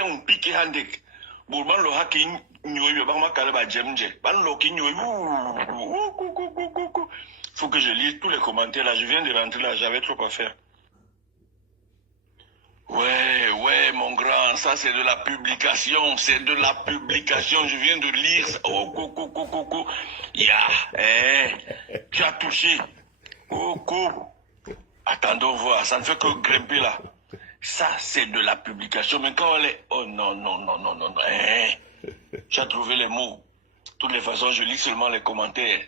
un piqué handek. Bourman lo haki nyoy ba ma kala ba jemje. Ban lo ki nyoy. Faut que je lise tous les commentaires là. Je viens de rentrer là, j'avais trop à faire. Ouais, mon grand, ça c'est de la publication, c'est de la publication, je viens de lire ça. Oh, coco. Tu as touché. Coco. Attendons voir, ça ne fait que grimper là. Ça c'est de la publication, mais quand elle est... Oh non. Tu as trouvé les mots. De toutes les façons, je lis seulement les commentaires.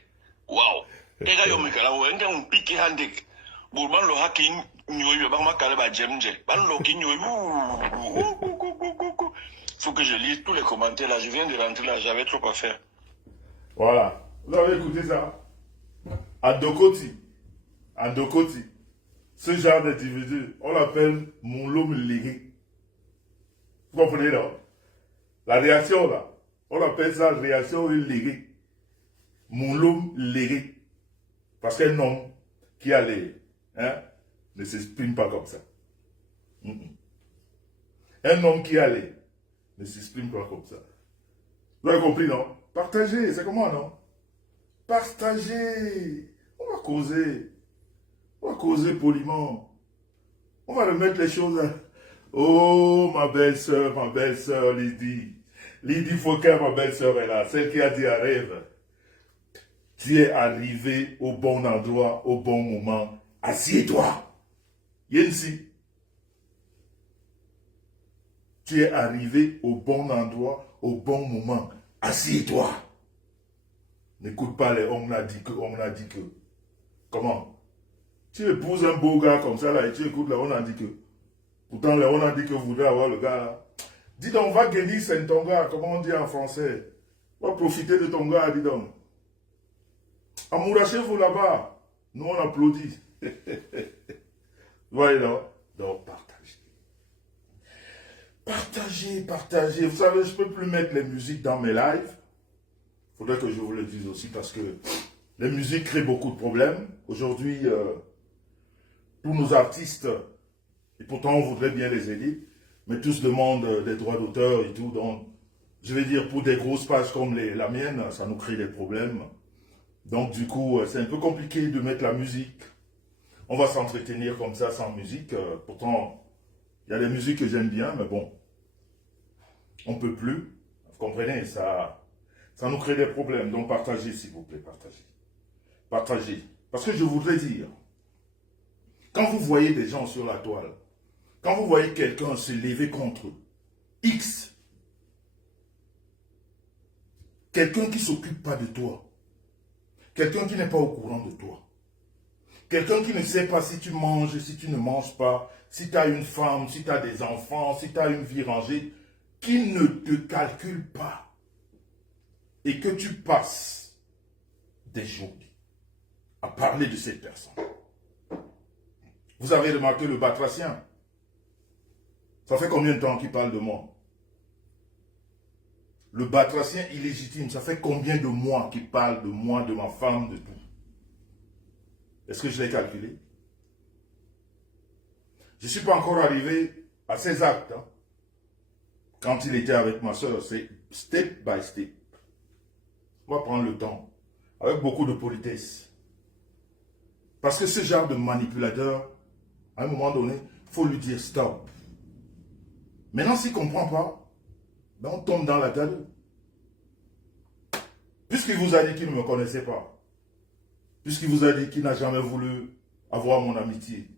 Waouh. Un piqué handek. Bourman lo haki nyoy ba ma kala ba jemje. Ban lo ki nyoy. Faut que je lise tous les commentaires là. Je viens de rentrer là, j'avais trop à faire. Voilà. Vous avez écouté ça? Adokoti. Ce genre d'individu, on l'appelle mon l'homme légué. Vous comprenez, non? La réaction là, on appelle ça réaction léguée. Mon l'homme légué. Parce qu'un homme qui a les... ne s'exprime pas comme ça. Un homme qui a les... ne s'exprime pas comme ça. Vous avez compris, non? Partagez, c'est comment, non? Partagez. On va causer poliment. On va remettre les choses à... Oh, ma belle-sœur, Lydie. Lydie Fauquet, ma belle-sœur est là. Celle qui a dit à rêve. Tu es arrivé au bon endroit, au bon moment. Assieds-toi. Yensi. Tu es arrivé au bon endroit, au bon moment. Assieds-toi. N'écoute pas les on a dit que. Comment? Tu épouses un beau gars comme ça là et tu écoutes les on a dit que. Pourtant les on a dit que vous voudrez avoir le gars là. Dis donc, va guérir c'est ton gars, comment on dit en français? Va profiter de ton gars, dis donc. Amourachez-vous là-bas. Nous on applaudit. Voyez là. Donc partagez. Vous savez, je ne peux plus mettre les musiques dans mes lives. Il faudrait que je vous le dise aussi parce que les musiques créent beaucoup de problèmes. Aujourd'hui, tous nos artistes, et pourtant on voudrait bien les aider, mais tous demandent des droits d'auteur et tout. Donc, je vais dire, pour des grosses pages comme la mienne, ça nous crée des problèmes. Donc du coup, c'est un peu compliqué de mettre la musique. On va s'entretenir comme ça sans musique. Pourtant, il y a des musiques que j'aime bien, mais bon, on ne peut plus. Vous comprenez, ça nous crée des problèmes. Donc partagez, s'il vous plaît, partagez. Parce que je voudrais dire, quand vous voyez des gens sur la toile, quand vous voyez quelqu'un se lever contre X, quelqu'un qui ne s'occupe pas de toi, quelqu'un qui n'est pas au courant de toi, quelqu'un qui ne sait pas si tu manges, si tu ne manges pas, si tu as une femme, si tu as des enfants, si tu as une vie rangée, qui ne te calcule pas et que tu passes des journées à parler de cette personne. Vous avez remarqué le batracien? Ça fait combien de temps qu'il parle de moi? Le batracien illégitime, ça fait combien de mois qu'il parle de moi, de ma femme, de tout? Est-ce que je l'ai calculé? Je ne suis pas encore arrivé à ces actes. Quand il était avec ma soeur, c'est step by step. On va prendre le temps, avec beaucoup de politesse. Parce que ce genre de manipulateur, à un moment donné, il faut lui dire stop. Maintenant, s'il ne comprend pas, ben on tombe dans la tête. Puisqu'il vous a dit qu'il ne me connaissait pas, puisqu'il vous a dit qu'il n'a jamais voulu avoir mon amitié,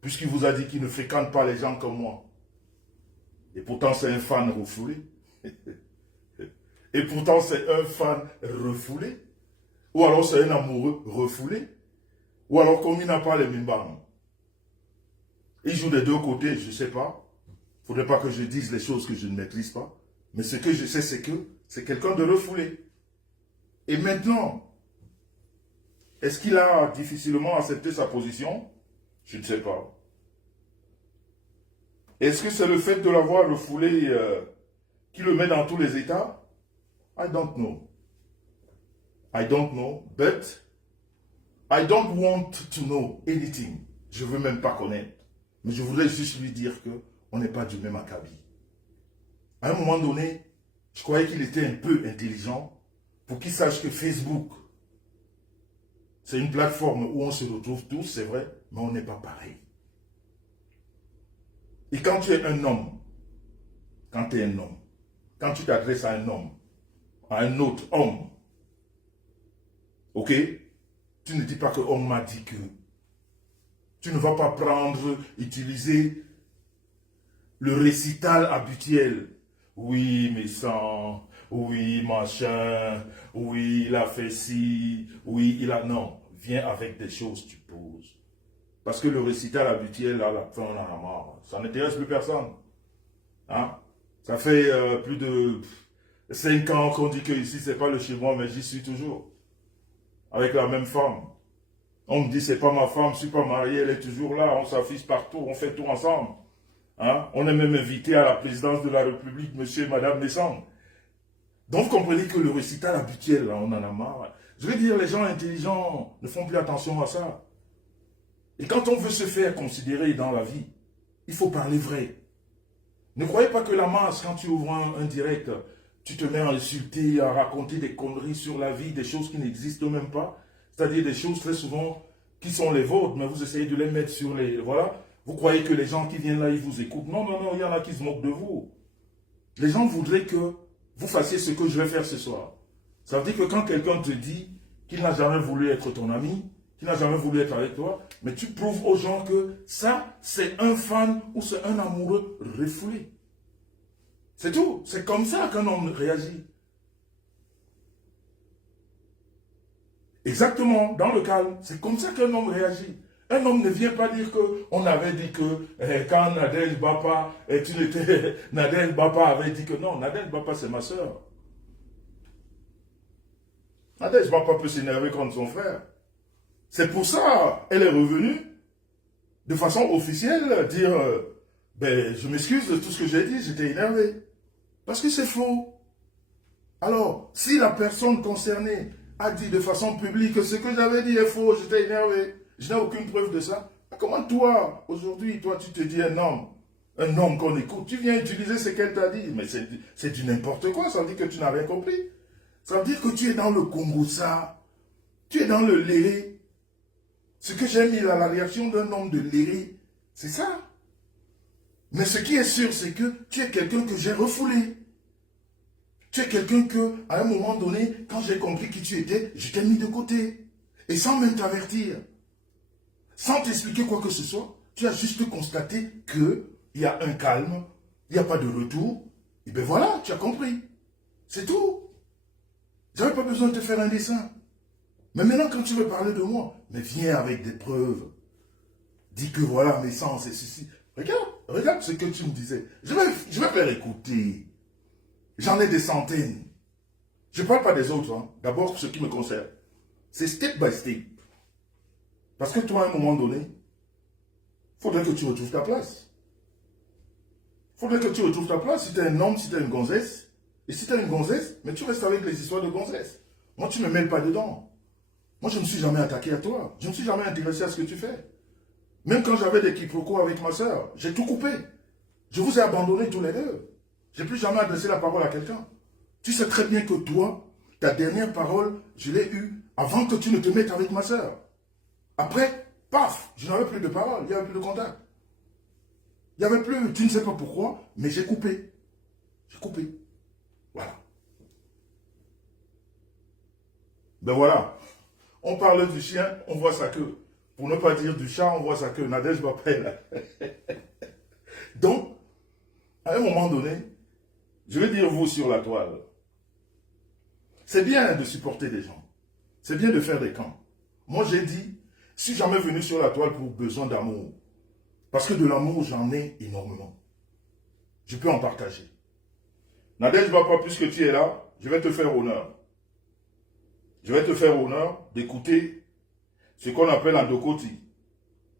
puisqu'il vous a dit qu'il ne fréquente pas les gens comme moi, et pourtant c'est un fan refoulé, et pourtant c'est un fan refoulé, ou alors c'est un amoureux refoulé, ou alors comme il n'a pas les mimbang. Il joue des deux côtés, je ne sais pas. Il ne faudrait pas que je dise les choses que je ne maîtrise pas. Mais ce que je sais, c'est que c'est quelqu'un de refoulé. Et maintenant, est-ce qu'il a difficilement accepté sa position? Je ne sais pas. Est-ce que c'est le fait de l'avoir refoulé qui le met dans tous les états? I don't know. But I don't want to know anything. Je ne veux même pas connaître. Mais je voudrais juste lui dire qu'on n'est pas du même acabit. À un moment donné, je croyais qu'il était un peu intelligent pour qu'il sache que Facebook, c'est une plateforme où on se retrouve tous, c'est vrai, mais on n'est pas pareil. Et quand tu es un homme, quand tu es un homme, quand tu t'adresses à un homme, à un autre homme, ok, tu ne dis pas que on m'a dit que. Tu ne vas pas prendre, utiliser le récital habituel. Oui, mais sans, oui, machin, oui, il a fait ci, oui, il a... Non, viens avec des choses, tu poses. Parce que le récital habituel, à la fin, on en a marre. Ça n'intéresse plus personne. Hein? Ça fait plus de 5 ans qu'on dit que ici, c'est pas le chez moi, mais j'y suis toujours. Avec la même femme. On me dit, c'est pas ma femme, je suis pas marié, elle est toujours là, on s'affiche partout, on fait tout ensemble. Hein? On est même invité à la présidence de la République, monsieur et madame Nessang. Donc, vous comprenez que le récital habituel, là, on en a marre. Je veux dire, les gens intelligents ne font plus attention à ça. Et quand on veut se faire considérer dans la vie, il faut parler vrai. Ne croyez pas que la masse, quand tu ouvres un direct, tu te mets à insulter, à raconter des conneries sur la vie, des choses qui n'existent même pas. C'est-à-dire des choses très souvent qui sont les vôtres, mais vous essayez de les mettre sur les... Voilà. Vous croyez que les gens qui viennent là, ils vous écoutent. Non, non, non, il y en a qui se moquent de vous. Les gens voudraient que vous fassiez ce que je vais faire ce soir. Ça veut dire que quand quelqu'un te dit qu'il n'a jamais voulu être ton ami, qu'il n'a jamais voulu être avec toi, mais tu prouves aux gens que ça, c'est un fan ou c'est un amoureux refoulé. C'est tout. C'est comme ça qu'un homme réagit. Exactement, dans le calme, c'est comme ça qu'un homme réagit. Un homme ne vient pas dire qu'on avait dit que quand Nadège Bapa, Nadège Bapa avait dit que non, Nadège Bapa c'est ma soeur. Nadège Bapa peut s'énerver contre son frère. C'est pour ça elle est revenue de façon officielle dire ben, je m'excuse de tout ce que j'ai dit, j'étais énervé. Parce que c'est faux. Alors, si la personne concernée a dit de façon publique que ce que j'avais dit est faux, j'étais énervé, je n'ai aucune preuve de ça. Comment toi, aujourd'hui, toi, tu te dis un homme qu'on écoute, tu viens utiliser ce qu'elle t'a dit, mais c'est du n'importe quoi, ça veut dire que tu n'as rien compris. Ça veut dire que tu es dans le Congo, ça. Tu es dans le léré. Ce que j'ai mis là, la réaction d'un homme de léré, c'est ça. Mais ce qui est sûr, c'est que tu es quelqu'un que j'ai refoulé. Tu es quelqu'un que, à un moment donné, quand j'ai compris qui tu étais, je t'ai mis de côté. Et sans même t'avertir. Sans t'expliquer quoi que ce soit, tu as juste constaté qu'il y a un calme, il n'y a pas de retour. Et bien voilà, tu as compris. C'est tout. J'avais pas besoin de te faire un dessin. Mais maintenant, quand tu veux parler de moi, mais viens avec des preuves. Dis que voilà, mes sens et ceci. Regarde ce que tu me disais. Je vais faire écouter. J'en ai des centaines. Je ne parle pas des autres. Hein. D'abord, ce qui me concerne. C'est step by step. Parce que toi, à un moment donné, il faudrait que tu retrouves ta place. Il faudrait que tu retrouves ta place. Si tu es un homme, si tu es une gonzesse. Et si tu es une gonzesse, mais tu restes avec les histoires de gonzesse. Moi, tu ne me mêles pas dedans. Moi, je ne me suis jamais attaqué à toi. Je ne me suis jamais intéressé à ce que tu fais. Même quand j'avais des quiproquos avec ma soeur, j'ai tout coupé. Je vous ai abandonnés tous les deux. Je n'ai plus jamais adressé la parole à quelqu'un. Tu sais très bien que toi, ta dernière parole, je l'ai eue avant que tu ne te mettes avec ma soeur. Après, paf, je n'avais plus de parole, il n'y avait plus de contact. Il n'y avait plus, tu ne sais pas pourquoi, mais j'ai coupé. J'ai coupé. Voilà. Ben voilà. On parle du chien, on voit sa queue. Pour ne pas dire du chat, on voit sa queue. Nadège m'appelle. Donc, à un moment donné, je vais dire vous sur la toile. C'est bien de supporter des gens. C'est bien de faire des camps. Moi, j'ai dit, je suis jamais venu sur la toile pour besoin d'amour. Parce que de l'amour, j'en ai énormément. Je peux en partager. Nadège Bapa, puisque tu es là, je vais te faire honneur. Je vais te faire honneur d'écouter ce qu'on appelle en Dokoti,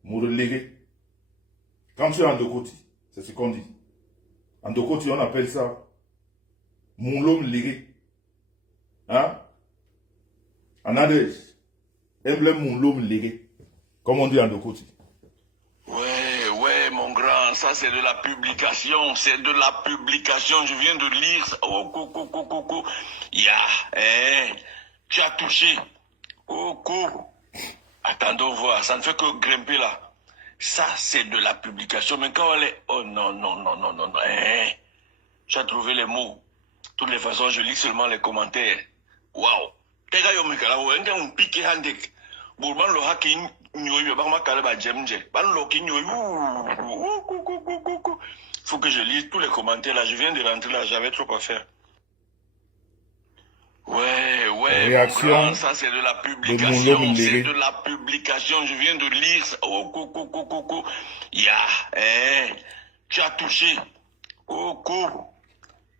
Mourelege. Quand tu es en Dokoti, c'est ce qu'on dit. En Dokoti, on appelle ça Moulom Lege. Hein? En Nadège, emblème Moulom Lege. Comme on dit en Dokoti. Ouais, mon grand, ça c'est de la publication, c'est de la publication, je viens de lire ça. Oh, coco. Tu as touché. Coco. Attendons voir, ça ne fait que grimper là. Ça c'est de la publication, mais quand elle est... Oh non. Tu as trouvé les mots. De toutes les façons, je lis seulement les commentaires. Waouh. Tega yo mikala wo ende un piqué handek. Bourman lo hacking nyoyo ba ma kale ba jemje. Ban lo ki nyoyo. Faut que je lise tous les commentaires là, je viens de rentrer là, j'avais trop à faire. Ouais, réaction mon grand, ça c'est de la publication, c'est de la publication, je viens de lire ça. Oh, coco. Tu as touché. Coco.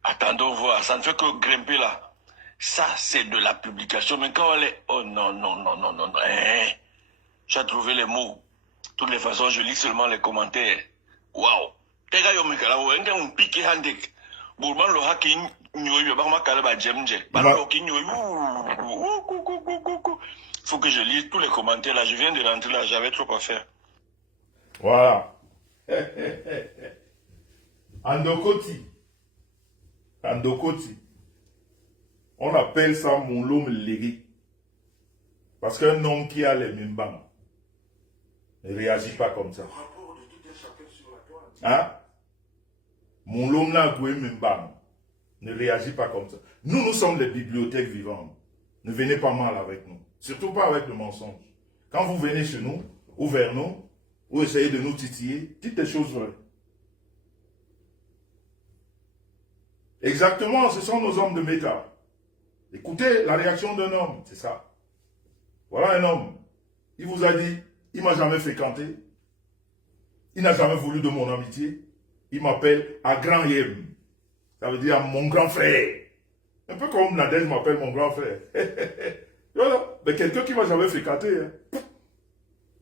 Attendons voir, ça ne fait que grimper là. Ça c'est de la publication, mais quand elle est... Oh non. Tu as trouvé les mots. De toutes les façons, je lis seulement les commentaires. Waouh. Tega yo mikala wo ende un piqué handek. Bourman lo hacking nyoyo ba ma kale ba jemje. Ban lo ki nyoyo. Faut que je lise tous les commentaires là, je viens de rentrer là, j'avais trop à faire. Voilà. Andokoti. On appelle ça mon l'homme légué. Parce qu'un homme qui a les mimbang ne réagit pas comme ça. Hein? Mon l'homme là, ne réagit pas comme ça. Nous sommes les bibliothèques vivantes. Ne venez pas mal avec nous. Surtout pas avec le mensonge. Quand vous venez chez nous, ou vers nous, ou essayez de nous titiller, dites des choses vraies. Exactement, ce sont nos hommes de méta. Écoutez la réaction d'un homme, c'est ça. Voilà un homme. Il vous a dit, il ne m'a jamais fréquenté. Il n'a jamais voulu de mon amitié. Il m'appelle à grand Yem. Ça veut dire mon grand frère. Un peu comme Nadège m'appelle mon grand frère. Voilà. Mais quelqu'un qui ne m'a jamais fréquenté. Hein.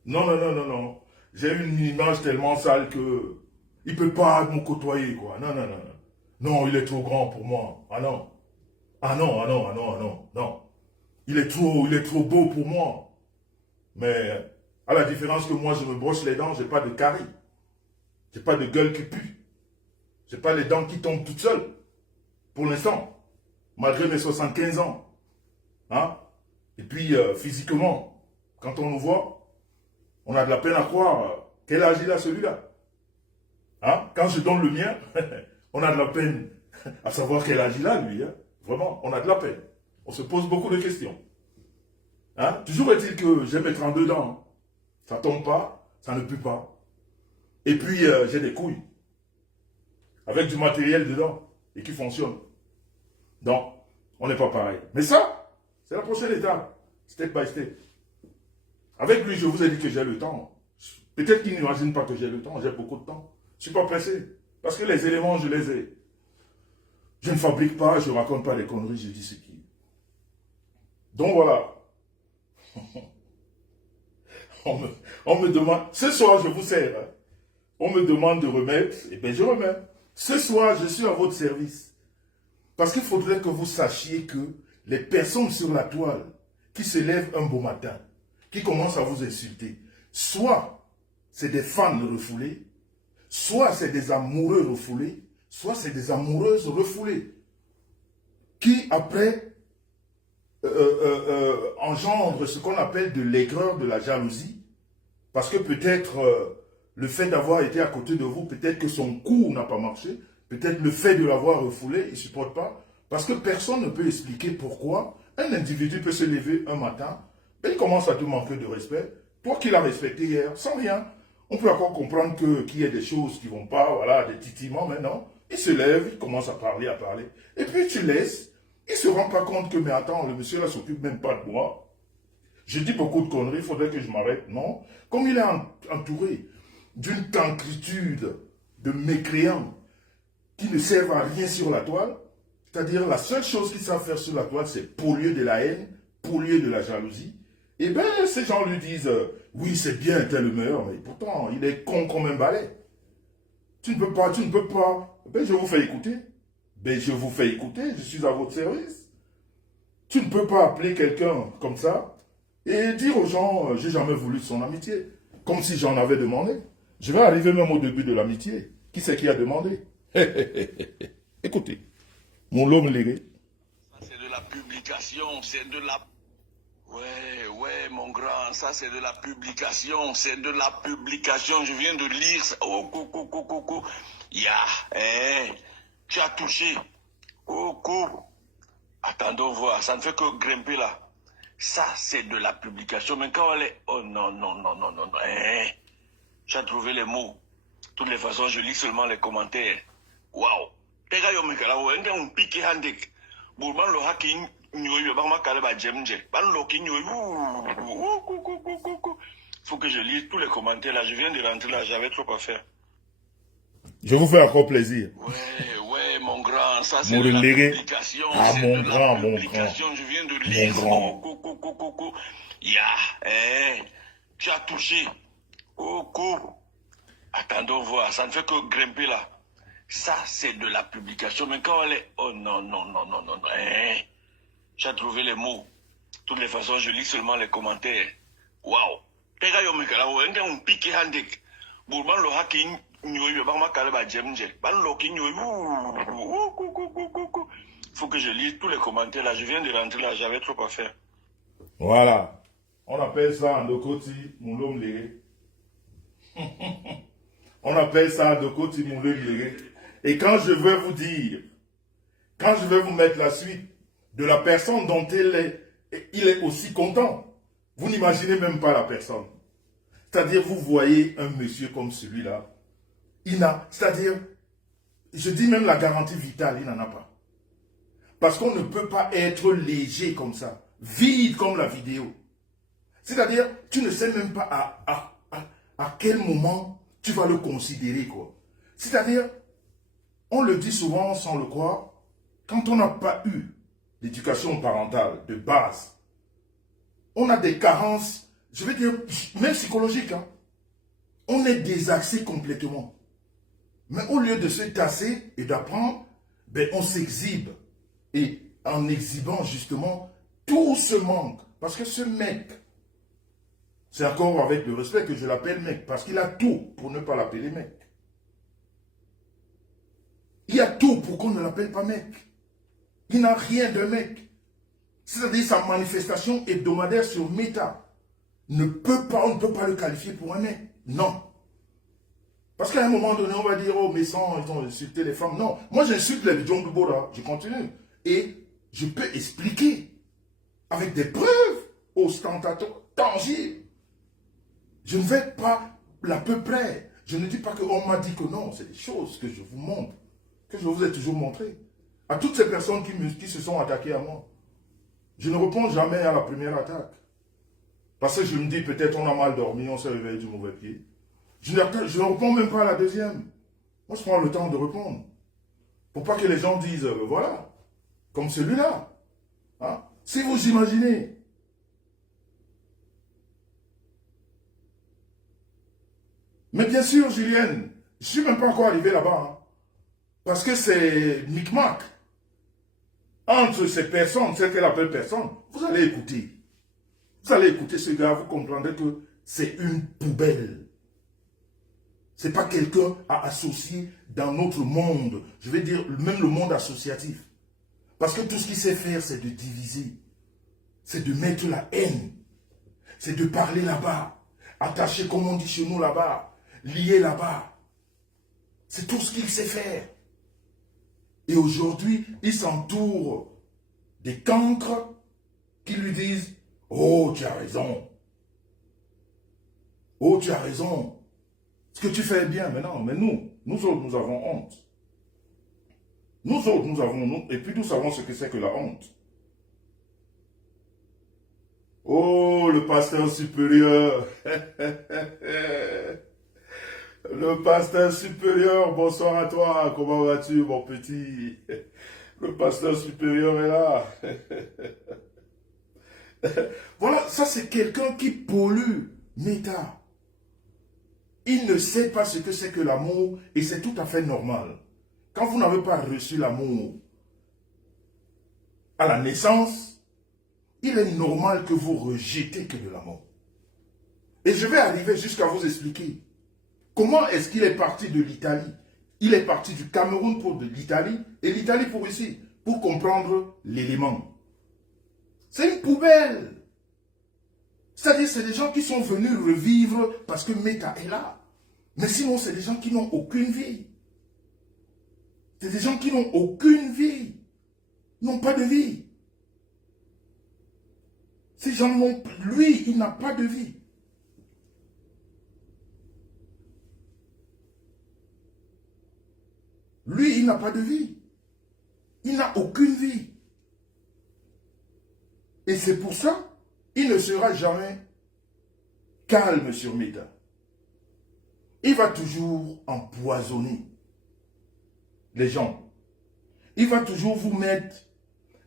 Non. J'ai une image tellement sale que il ne peut pas me côtoyer, quoi. Non. Non, il est trop grand pour moi. Ah non. Il est trop beau pour moi. Mais, à la différence que moi, je me brosse les dents, je n'ai pas de carie. Je n'ai pas de gueule qui pue. Je n'ai pas les dents qui tombent toutes seules. Pour l'instant. Malgré mes 75 ans. Hein? Et puis, physiquement, quand on nous voit, on a de la peine à croire quel âge il a celui-là. Hein? Quand je donne le mien, on a de la peine à savoir quel âge il a, lui. Hein? Vraiment, on a de la peine. On se pose beaucoup de questions. Hein? Toujours est-il que j'ai mes 32 dents. Hein? Ça tombe pas, ça ne pue pas. Et puis, j'ai des couilles. Avec du matériel dedans. Et qui fonctionne. Donc, on n'est pas pareil. Mais ça, c'est la prochaine étape. Step by step. Avec lui, je vous ai dit que j'ai le temps. Peut-être qu'il n'imagine pas que j'ai le temps. J'ai beaucoup de temps. Je ne suis pas pressé. Parce que les éléments, je les ai. Je ne fabrique pas, je ne raconte pas des conneries, je dis ce qui est. Donc voilà. on me demande, ce soir je vous sers, hein. On me demande de remettre, et bien je remets. Ce soir, je suis à votre service. Parce qu'il faudrait que vous sachiez que les personnes sur la toile qui se lèvent un beau matin, qui commencent à vous insulter, soit c'est des fans refoulés, soit c'est des amoureux refoulés, soit c'est des amoureuses refoulées, qui après engendrent ce qu'on appelle de l'aigreur, de la jalousie, parce que peut-être le fait d'avoir été à côté de vous, peut-être que son coup n'a pas marché, peut-être le fait de l'avoir refoulé, il ne supporte pas, parce que personne ne peut expliquer pourquoi un individu peut se lever un matin, et il commence à te manquer de respect, toi qui l'as respecté hier, sans rien. On peut encore comprendre qu'il y ait des choses qui ne vont pas, voilà, des titillements maintenant. Il se lève, il commence à parler. Et puis tu laisses. Il ne se rend pas compte que, mais attends, le monsieur là ne s'occupe même pas de moi. Je dis beaucoup de conneries, il faudrait que je m'arrête. Non. Comme il est entouré d'une tancritude de mécréants qui ne servent à rien sur la toile, c'est-à-dire la seule chose qu'ils savent faire sur la toile, c'est polluer de la haine, polluer de la jalousie. Et bien, ces gens lui disent, oui, c'est bien, t'es le meilleur, mais pourtant, il est con comme un balai. Tu ne peux pas. Ben, je vous fais écouter. Je suis à votre service. Tu ne peux pas appeler quelqu'un comme ça et dire aux gens, j'ai jamais voulu de son amitié. Comme si j'en avais demandé. Je vais arriver même au début de l'amitié. Qui c'est qui a demandé? Écoutez, mon l'homme légué. C'est de la publication, c'est de la... Ouais, mon grand, ça c'est de la publication, c'est de la publication, je viens de lire ça. Oh, coucou. Tu as touché. Attendons voir, ça ne fait que grimper là. Ça c'est de la publication, mais quand elle est... Oh non. Tu as trouvé les mots. De toutes les façons, je lis seulement les commentaires. Waouh. Faut que je lise tous les commentaires là. Je viens de rentrer là, j'avais trop à faire. Je vous fais encore plaisir. Ouais, mon grand, ça c'est Mon de la légué. publication. Ah, c'est mon de grand, la mon publication. grand. Je viens de Mon lire. grand. Tu as touché. Attendons voir, ça ne fait que grimper là. Ça c'est de la publication, mais quand elle est... Oh non. Tu as trouvé les mots. De toutes les façons, je lis seulement les commentaires. Waouh. Faut que je lise tous les commentaires là. Je viens de rentrer là, j'avais trop à faire. Voilà. On appelle ça en Dokoti, mon l'homme légué. On appelle ça en Dokoti, mon l'homme légué. Et quand je vais vous dire, quand je vais vous mettre la suite de la personne dont il est aussi content, vous n'imaginez même pas la personne. C'est-à-dire, vous voyez un monsieur comme celui-là, c'est-à-dire, je dis même la garantie vitale, il n'en a pas. Parce qu'on ne peut pas être léger comme ça, vide comme la vidéo. C'est-à-dire, tu ne sais même pas à quel moment tu vas le considérer, quoi. C'est-à-dire, on le dit souvent sans le croire, quand on n'a pas eu l'éducation parentale de base, on a des carences, je veux dire, même psychologiques, hein. On est désaxé complètement. Mais au lieu de se tasser et d'apprendre, ben on s'exhibe. Et en exhibant justement tout ce manque, parce que ce mec, c'est encore avec le respect que je l'appelle mec, parce qu'il a tout pour ne pas l'appeler mec. Il a tout pour qu'on ne l'appelle pas mec. Il n'a rien de mec. C'est-à-dire sa manifestation hebdomadaire sur Meta on ne peut pas le qualifier pour un mec. Non. Parce qu'à un moment donné, on va dire, oh, mes sangs, ils ont insulté les femmes. Non. Moi, j'insulte les John Bora. Je continue. Et je peux expliquer avec des preuves ostentatoires, tangibles. Je ne vais pas l'à peu près. Je ne dis pas qu'on m'a dit que non. C'est des choses que je vous montre, que je vous ai toujours montré. À toutes ces personnes qui se sont attaquées à moi. Je ne réponds jamais à la première attaque. Parce que je me dis, peut-être on a mal dormi, on s'est réveillé du mauvais pied. Je ne réponds même pas à la deuxième. Moi, je prends le temps de répondre. Pour pas que les gens disent, voilà, comme celui-là. Hein? Si vous imaginez. Mais bien sûr, Julienne, je ne suis même pas encore arrivé là-bas. Hein, parce que c'est micmac. Entre ces personnes, celles qu'elle appelle personnes, vous allez écouter. Vous allez écouter ce gars, vous comprendrez que c'est une poubelle. Ce n'est pas quelqu'un à associer dans notre monde. Je vais dire même le monde associatif. Parce que tout ce qu'il sait faire, c'est de diviser. C'est de mettre la haine. C'est de parler là-bas. Attacher, comme on dit chez nous là-bas. Lier là-bas. C'est tout ce qu'il sait faire. Et aujourd'hui, il s'entoure des cancres qui lui disent « Oh, tu as raison. Oh, tu as raison. Ce que tu fais est bien. » Mais non, mais nous autres, nous avons honte. Nous autres, nous avons honte. Et puis nous savons ce que c'est que la honte. Oh, le pasteur supérieur. Le pasteur supérieur, bonsoir à toi. Comment vas-tu, mon petit? Le pasteur supérieur est là. Voilà, ça c'est quelqu'un qui pollue Meta. Il ne sait pas ce que c'est que l'amour et c'est tout à fait normal. Quand vous n'avez pas reçu l'amour à la naissance, il est normal que vous rejetez que de l'amour. Et je vais arriver jusqu'à vous expliquer Comment est-ce qu'il est parti de l'Italie? Il est parti du Cameroun pour de l'Italie et l'Italie pour ici, pour comprendre l'élément. C'est une poubelle. C'est-à-dire, c'est des gens qui sont venus revivre parce que Meta est là. Mais sinon, c'est des gens qui n'ont aucune vie. C'est des gens qui n'ont aucune vie. Ils n'ont pas de vie. Ces gens n'ont... Lui, il n'a pas de vie. Lui, il n'a pas de vie. Il n'a aucune vie. Et c'est pour ça, il ne sera jamais calme sur Meta. Il va toujours empoisonner les gens. Il va toujours vous mettre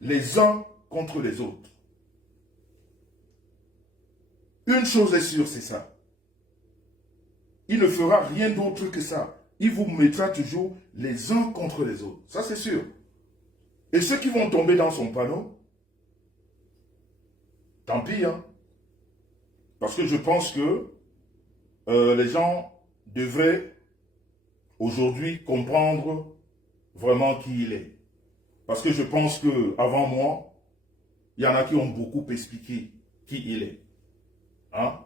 les uns contre les autres. Une chose est sûre, c'est ça. Il ne fera rien d'autre que ça. Il vous mettra toujours les uns contre les autres. Ça, c'est sûr. Et ceux qui vont tomber dans son panneau, tant pis, hein. Parce que je pense que les gens devraient aujourd'hui comprendre vraiment qui il est. Parce que je pense qu'avant moi, il y en a qui ont beaucoup expliqué qui il est. Hein?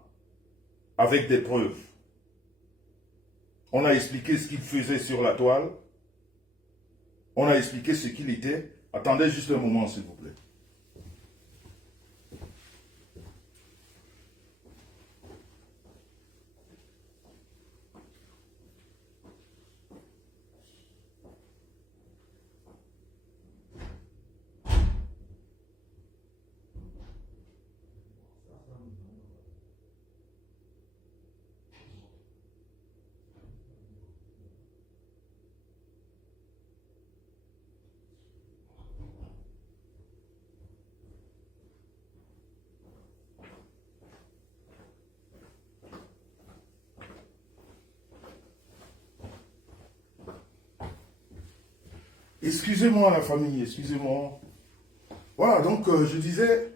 Avec des preuves. On a expliqué ce qu'il faisait sur la toile. On a expliqué ce qu'il était. Attendez juste un moment, s'il vous plaît. Excusez-moi la famille, excusez-moi. Voilà, donc je disais,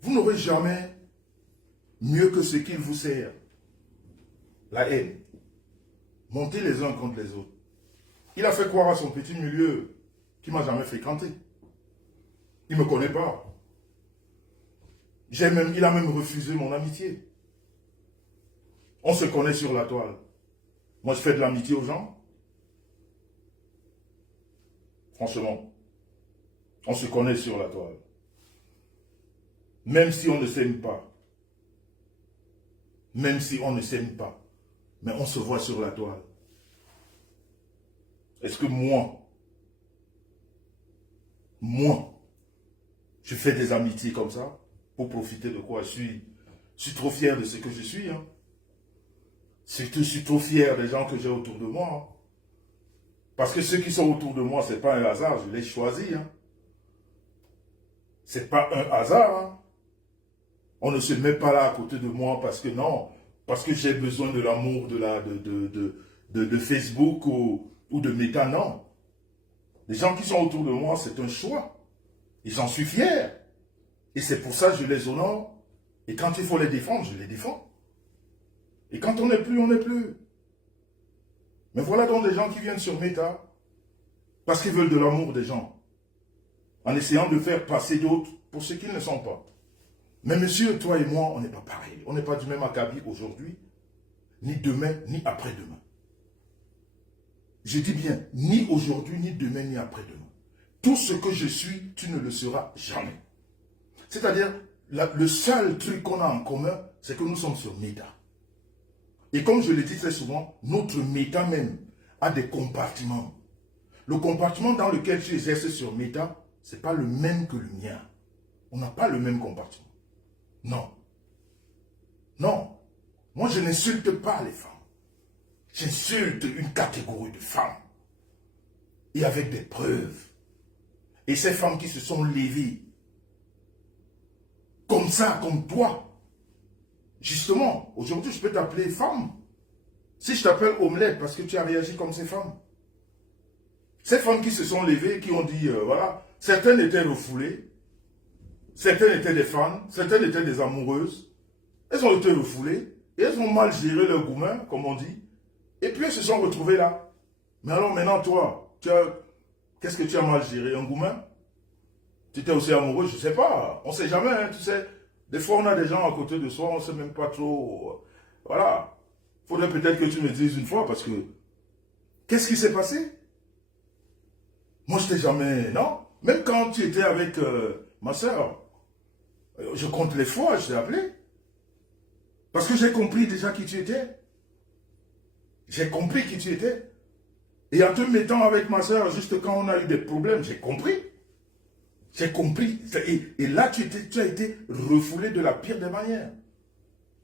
vous n'aurez jamais mieux que ce qu'il vous sert. La haine. Monter les uns contre les autres. Il a fait croire à son petit milieu qui ne m'a jamais fréquenté. Il ne me connaît pas. Il a même refusé mon amitié. On se connaît sur la toile. Moi, je fais de l'amitié aux gens. Franchement, on se connaît sur la toile. Même si on ne s'aime pas. Même si on ne s'aime pas. Mais on se voit sur la toile. Est-ce que moi, je fais des amitiés comme ça pour profiter de quoi? Je suis trop fier de ce que je suis. Hein. Surtout, je suis trop fier des gens que j'ai autour de moi. Hein. Parce que ceux qui sont autour de moi, ce n'est pas un hasard, je les choisis. Hein. Ce n'est pas un hasard. Hein. On ne se met pas là à côté de moi parce que non, parce que j'ai besoin de l'amour de Facebook ou de Meta, non. Les gens qui sont autour de moi, c'est un choix. Et j'en suis fier. Et c'est pour ça que je les honore. Et quand il faut les défendre, je les défends. Et quand on n'est plus, on n'est plus. Mais voilà donc des gens qui viennent sur Meta parce qu'ils veulent de l'amour des gens, en essayant de faire passer d'autres pour ce qu'ils ne sont pas. Mais monsieur, toi et moi, on n'est pas pareil. On n'est pas du même acabit aujourd'hui, ni demain, ni après-demain. Je dis bien, ni aujourd'hui, ni demain, ni après-demain. Tout ce que je suis, tu ne le seras jamais. C'est-à-dire, le seul truc qu'on a en commun, c'est que nous sommes sur Meta. Et comme je le dis très souvent, notre Meta même a des compartiments. Le compartiment dans lequel tu exerces sur Meta, ce n'est pas le même que le mien. On n'a pas le même compartiment. Non. Non. Moi, je n'insulte pas les femmes. J'insulte une catégorie de femmes. Et avec des preuves. Et ces femmes qui se sont levées, comme ça, comme toi. Justement, aujourd'hui, je peux t'appeler femme. Si je t'appelle omelette, parce que tu as réagi comme ces femmes. Ces femmes qui se sont levées, qui ont dit, voilà, certaines étaient refoulées, certaines étaient des fans, certaines étaient des amoureuses. Elles ont été refoulées, Et elles ont mal géré leur gourmet, comme on dit. Et puis elles se sont retrouvées là. Mais alors maintenant, toi, qu'est-ce que tu as mal géré? Un gourmet? Tu étais aussi amoureux, je ne sais pas. On ne sait jamais, hein, tu sais. Des fois, on a des gens à côté de soi, on ne sait même pas trop. Voilà. Il faudrait peut-être que tu me dises une fois, parce que... Qu'est-ce qui s'est passé? Moi, je t'ai jamais... Non. Même quand tu étais avec ma soeur, je compte les fois, je t'ai appelé. Parce que j'ai compris déjà qui tu étais. J'ai compris qui tu étais. Et en te mettant avec ma soeur, juste quand on a eu des problèmes, j'ai compris. J'ai compris. Et là, tu as été refoulé de la pire des manières.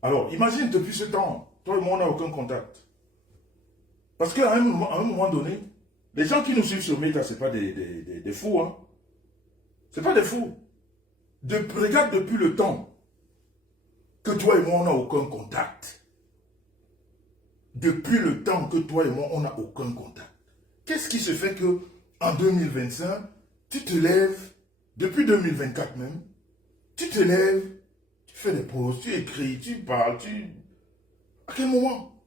Alors, imagine, depuis ce temps, toi et moi, on n'a aucun contact. Parce qu'à un moment donné, les gens qui nous suivent sur Meta, ce n'est pas des fous. Hein. Ce n'est pas des fous. Regarde depuis le temps que toi et moi, on n'a aucun contact. Depuis le temps que toi et moi, on n'a aucun contact. Qu'est-ce qui se fait que en 2025, tu te lèves, depuis 2024 même, tu te lèves, tu fais des pauses, tu écris, tu parles, À quel moment?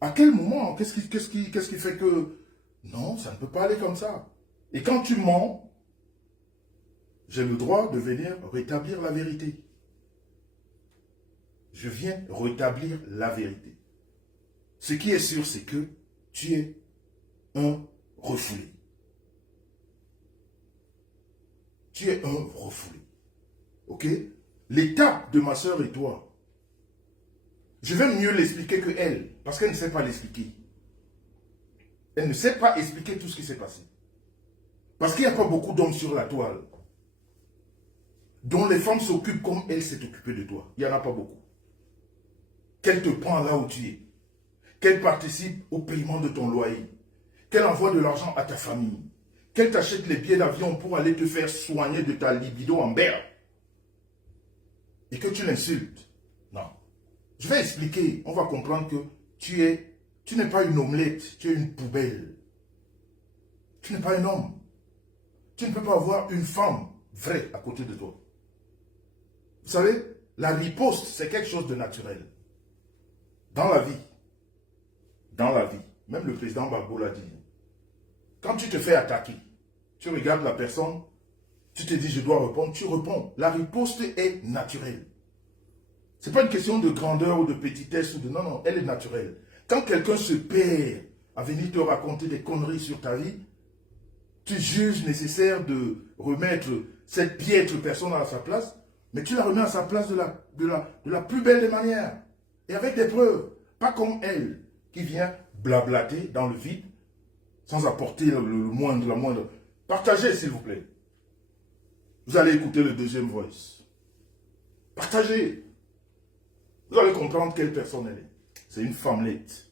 À quel moment? Qu'est-ce qui fait que... Non, ça ne peut pas aller comme ça. Et quand tu mens, j'ai le droit de venir rétablir la vérité. Je viens rétablir la vérité. Ce qui est sûr, c'est que tu es un refoulé. Tu es un refoulé. Ok? L'étape de ma soeur et toi, je vais mieux l'expliquer que elle, parce qu'elle ne sait pas l'expliquer. Elle ne sait pas expliquer tout ce qui s'est passé. Parce qu'il n'y a pas beaucoup d'hommes sur la toile dont les femmes s'occupent comme elle s'est occupée de toi. Il n'y en a pas beaucoup. Qu'elle te prend là où tu es. Qu'elle participe au paiement de ton loyer. Qu'elle envoie de l'argent à ta famille. Qu'elle t'achète les billets d'avion pour aller te faire soigner de ta libido en berre. Et que tu l'insultes. Non. Je vais expliquer. On va comprendre que tu n'es pas une omelette. Tu es une poubelle. Tu n'es pas un homme. Tu ne peux pas avoir une femme vraie à côté de toi. Vous savez, la riposte, c'est quelque chose de naturel. Dans la vie, même le président Gbagbo l'a dit, quand tu te fais attaquer, tu regardes la personne, tu te dis je dois répondre, tu réponds. La riposte est naturelle. Ce n'est pas une question de grandeur ou de petitesse, non, non, elle est naturelle. Quand quelqu'un se perd à venir te raconter des conneries sur ta vie, tu juges nécessaire de remettre cette piètre personne à sa place, mais tu la remets à sa place de la plus belle des manières. Et avec des preuves. Pas comme elle, qui vient blablater dans le vide, sans apporter la moindre. Partagez, s'il vous plaît. Vous allez écouter le deuxième voice. Partagez. Vous allez comprendre quelle personne elle est. C'est une femmelette.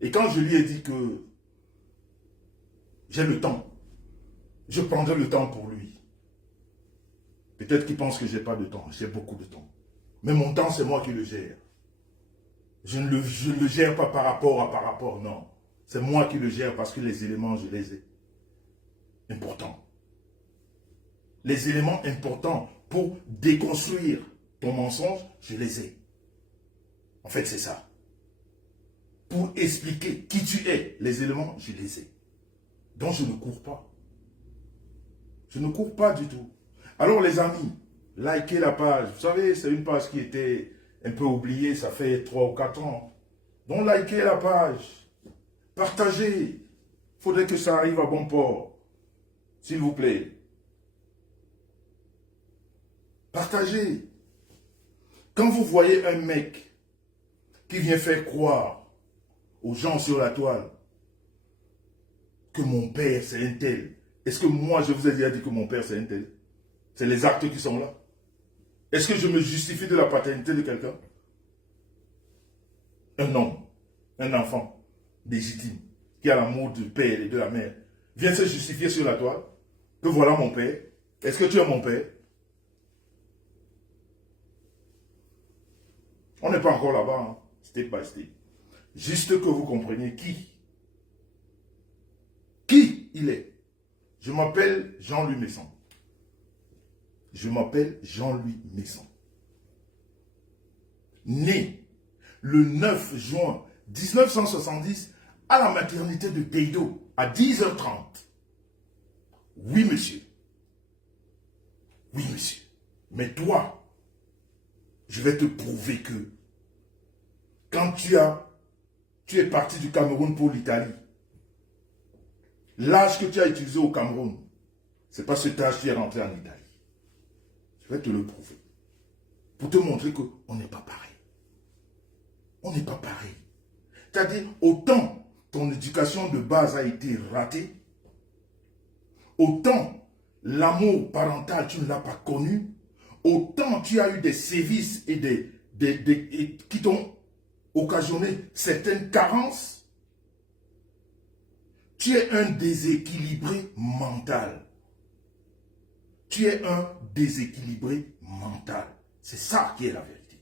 Et quand je lui ai dit que j'ai le temps, je prendrai le temps pour lui. Peut-être qu'il pense que je n'ai pas de temps. J'ai beaucoup de temps. Mais mon temps, c'est moi qui le gère. Je ne le gère pas par rapport, non. C'est moi qui le gère parce que les éléments, je les ai. Importants. Les éléments importants pour déconstruire ton mensonge, je les ai. En fait, c'est ça. Pour expliquer qui tu es, les éléments, je les ai. Donc, je ne cours pas. Je ne cours pas du tout. Alors, les amis, likez la page. Vous savez, c'est une page qui était un peu oubliée, ça fait 3 ou 4 ans. Donc, likez la page. Partagez. Il faudrait que ça arrive à bon port. S'il vous plaît. Partagez. Quand vous voyez un mec qui vient faire croire aux gens sur la toile que mon père c'est un tel, est-ce que moi je vous ai déjà dit que mon père c'est un tel? C'est les actes qui sont là. Est-ce que je me justifie de la paternité de quelqu'un? Un homme, un enfant légitime, qui a l'amour du père et de la mère, vient se justifier sur la toile que voilà mon père. Est-ce que tu es mon père? On n'est pas encore là-bas, hein? Step by step. Juste que vous compreniez qui il est. Je m'appelle Jean-Louis Messon. Je m'appelle Jean-Louis Messon. né le 9 juin 1970 à la maternité de Deido à 10h30. Oui, monsieur. Oui, monsieur. Mais toi, je vais te prouver que quand tu es parti du Cameroun pour l'Italie, l'âge que tu as utilisé au Cameroun, c'est pas cet âge que tu es rentré en Italie. Je vais te le prouver. Pour te montrer qu'on n'est pas pareil. On n'est pas pareil. C'est-à-dire, autant ton éducation de base a été ratée, autant l'amour parental, tu ne l'as pas connu, autant tu as eu des sévices et qui t'ont occasionné certaines carences, tu es un déséquilibré mental. Tu es un déséquilibré mental. C'est ça qui est la vérité.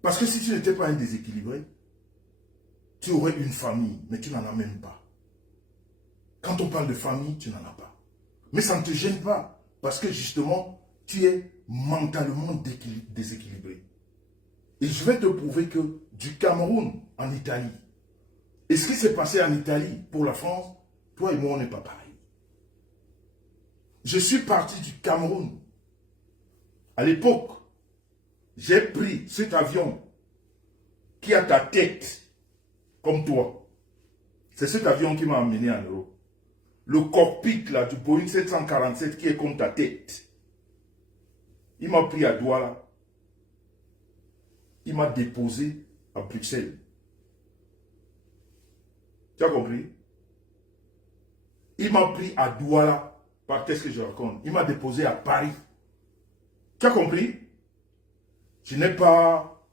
Parce que si tu n'étais pas un déséquilibré, tu aurais une famille, mais tu n'en as même pas. Quand on parle de famille, tu n'en as pas. Mais ça ne te gêne pas, parce que justement, tu es mentalement déséquilibré. Et je vais te prouver que du Cameroun en Italie, et ce qui s'est passé en Italie pour la France, toi et moi, on n'est pas pareil. Je suis parti du Cameroun. À l'époque, j'ai pris cet avion qui a ta tête, comme toi. C'est cet avion qui m'a amené en Europe. Le cockpit là, du Boeing 747 qui est comme ta tête. Il m'a pris à Douala. Il m'a déposé à Bruxelles. Tu as compris? Il m'a pris à Douala. Qu'est-ce que je raconte? Il m'a déposé à Paris. Tu as compris? Je n'ai pas...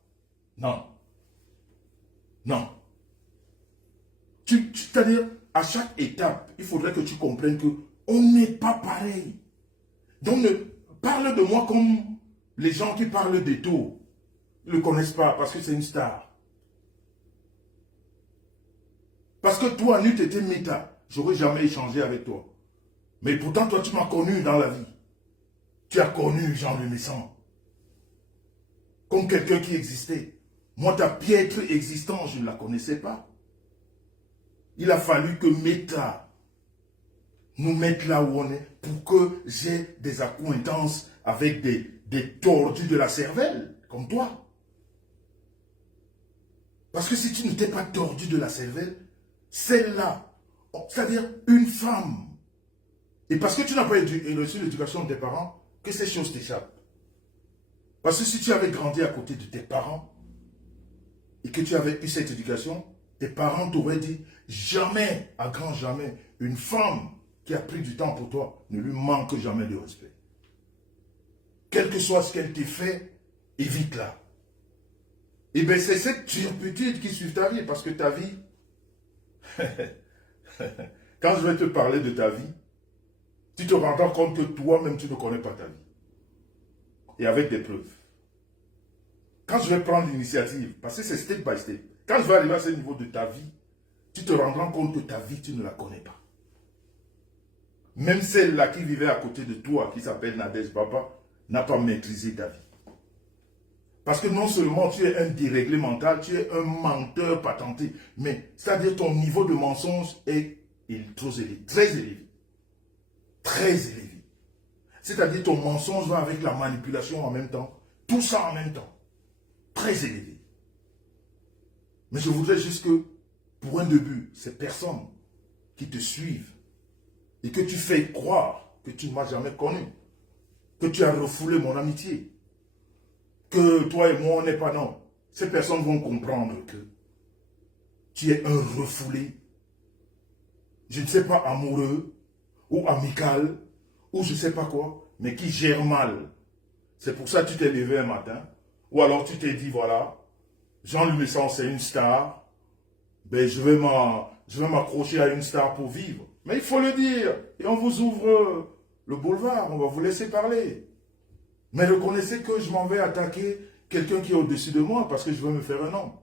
Non. Non. C'est-à-dire, à chaque étape, il faudrait que tu comprennes qu'on n'est pas pareil. Donc, parle de moi comme les gens qui parlent d'Eto. Ils ne le connaissent pas parce que c'est une star. Parce que toi, n'eût été Meta, j'aurais jamais échangé avec toi. Mais pourtant, toi, tu m'as connu dans la vie. Tu as connu Jean Le Messan comme quelqu'un qui existait. Moi, ta piètre existence, je ne la connaissais pas. Il a fallu que Meta nous mette là où on est pour que j'ai des accointances avec des tordus de la cervelle, comme toi. Parce que si tu n'étais pas tordu de la cervelle, celle-là, c'est-à-dire une femme, et parce que tu n'as pas reçu l'éducation de tes parents, que ces choses t'échappent. Parce que si tu avais grandi à côté de tes parents, et que tu avais eu cette éducation, tes parents t'auraient dit, jamais, à grand jamais, une femme qui a pris du temps pour toi, ne lui manque jamais de respect. Quel que soit ce qu'elle t'ait fait, évite-la. Et bien c'est cette turpitude qui suit ta vie, parce que ta vie, quand je vais te parler de ta vie, tu te rendras compte que toi-même tu ne connais pas ta vie. Et avec des preuves. Quand je vais prendre l'initiative, parce que c'est step by step, quand je vais arriver à ce niveau de ta vie, tu te rendras compte que ta vie, tu ne la connais pas. Même celle-là qui vivait à côté de toi, qui s'appelle Nadège Baba, n'a pas maîtrisé ta vie. Parce que non seulement tu es un déréglé mental, tu es un menteur patenté, mais c'est-à-dire ton niveau de mensonge est trop élevé, très élevé. Très élevé. C'est-à-dire ton mensonge va avec la manipulation en même temps, tout ça en même temps. Très élevé. Mais je voudrais juste que, pour un début, ces personnes qui te suivent et que tu fais croire que tu ne m'as jamais connu, que tu as refoulé mon amitié, que toi et moi, on n'est pas non. Ces personnes vont comprendre que tu es un refoulé, je ne sais pas, amoureux ou amical, ou je ne sais pas quoi, mais qui gère mal. C'est pour ça que tu t'es levé un matin, ou alors tu t'es dit, voilà, Jean Le Messan, c'est une star, ben je vais m'accrocher à une star pour vivre. Mais il faut le dire, et on vous ouvre le boulevard, on va vous laisser parler. Mais reconnaissez que je m'en vais attaquer quelqu'un qui est au-dessus de moi parce que je veux me faire un nom.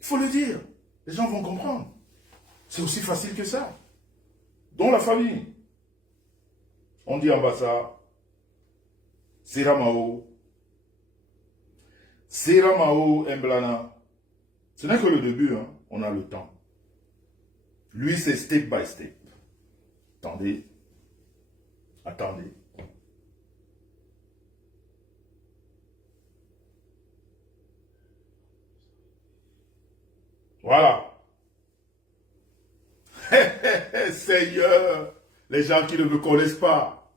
Il faut le dire, les gens vont comprendre. C'est aussi facile que ça. Dans la famille, on dit Ambassa, Siramao. Seramao Mblana, ce n'est que le début, hein. On a le temps. Lui, c'est step by step. Attendez. Attendez. Voilà. Seigneur, les gens qui ne me connaissent pas.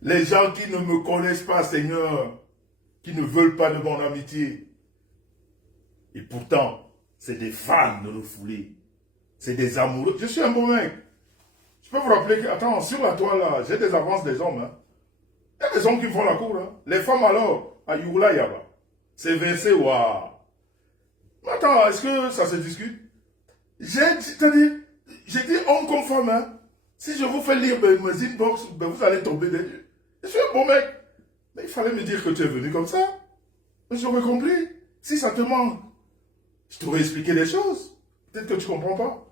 Les gens qui ne me connaissent pas, Seigneur, qui ne veulent pas de mon amitié. Et pourtant, c'est des fans de refoulés. C'est des amoureux. Je suis un bon mec. Je peux vous rappeler que, attends, sur la toile là, j'ai des avances des hommes. Hein. Il y a des hommes qui me font la cour. Hein. Les femmes alors, à Youla Yaba. C'est versé, waouh. Mais attends, est-ce que ça se discute? J'ai dit homme comme femme. Hein. Si je vous fais lire mes inbox, ben vous allez tomber des yeux. Je suis un bon mec. Mais il fallait me dire que tu es venu comme ça. Mais j'aurais compris. Si ça te manque, je t'aurais expliqué des choses. Peut-être que tu ne comprends pas.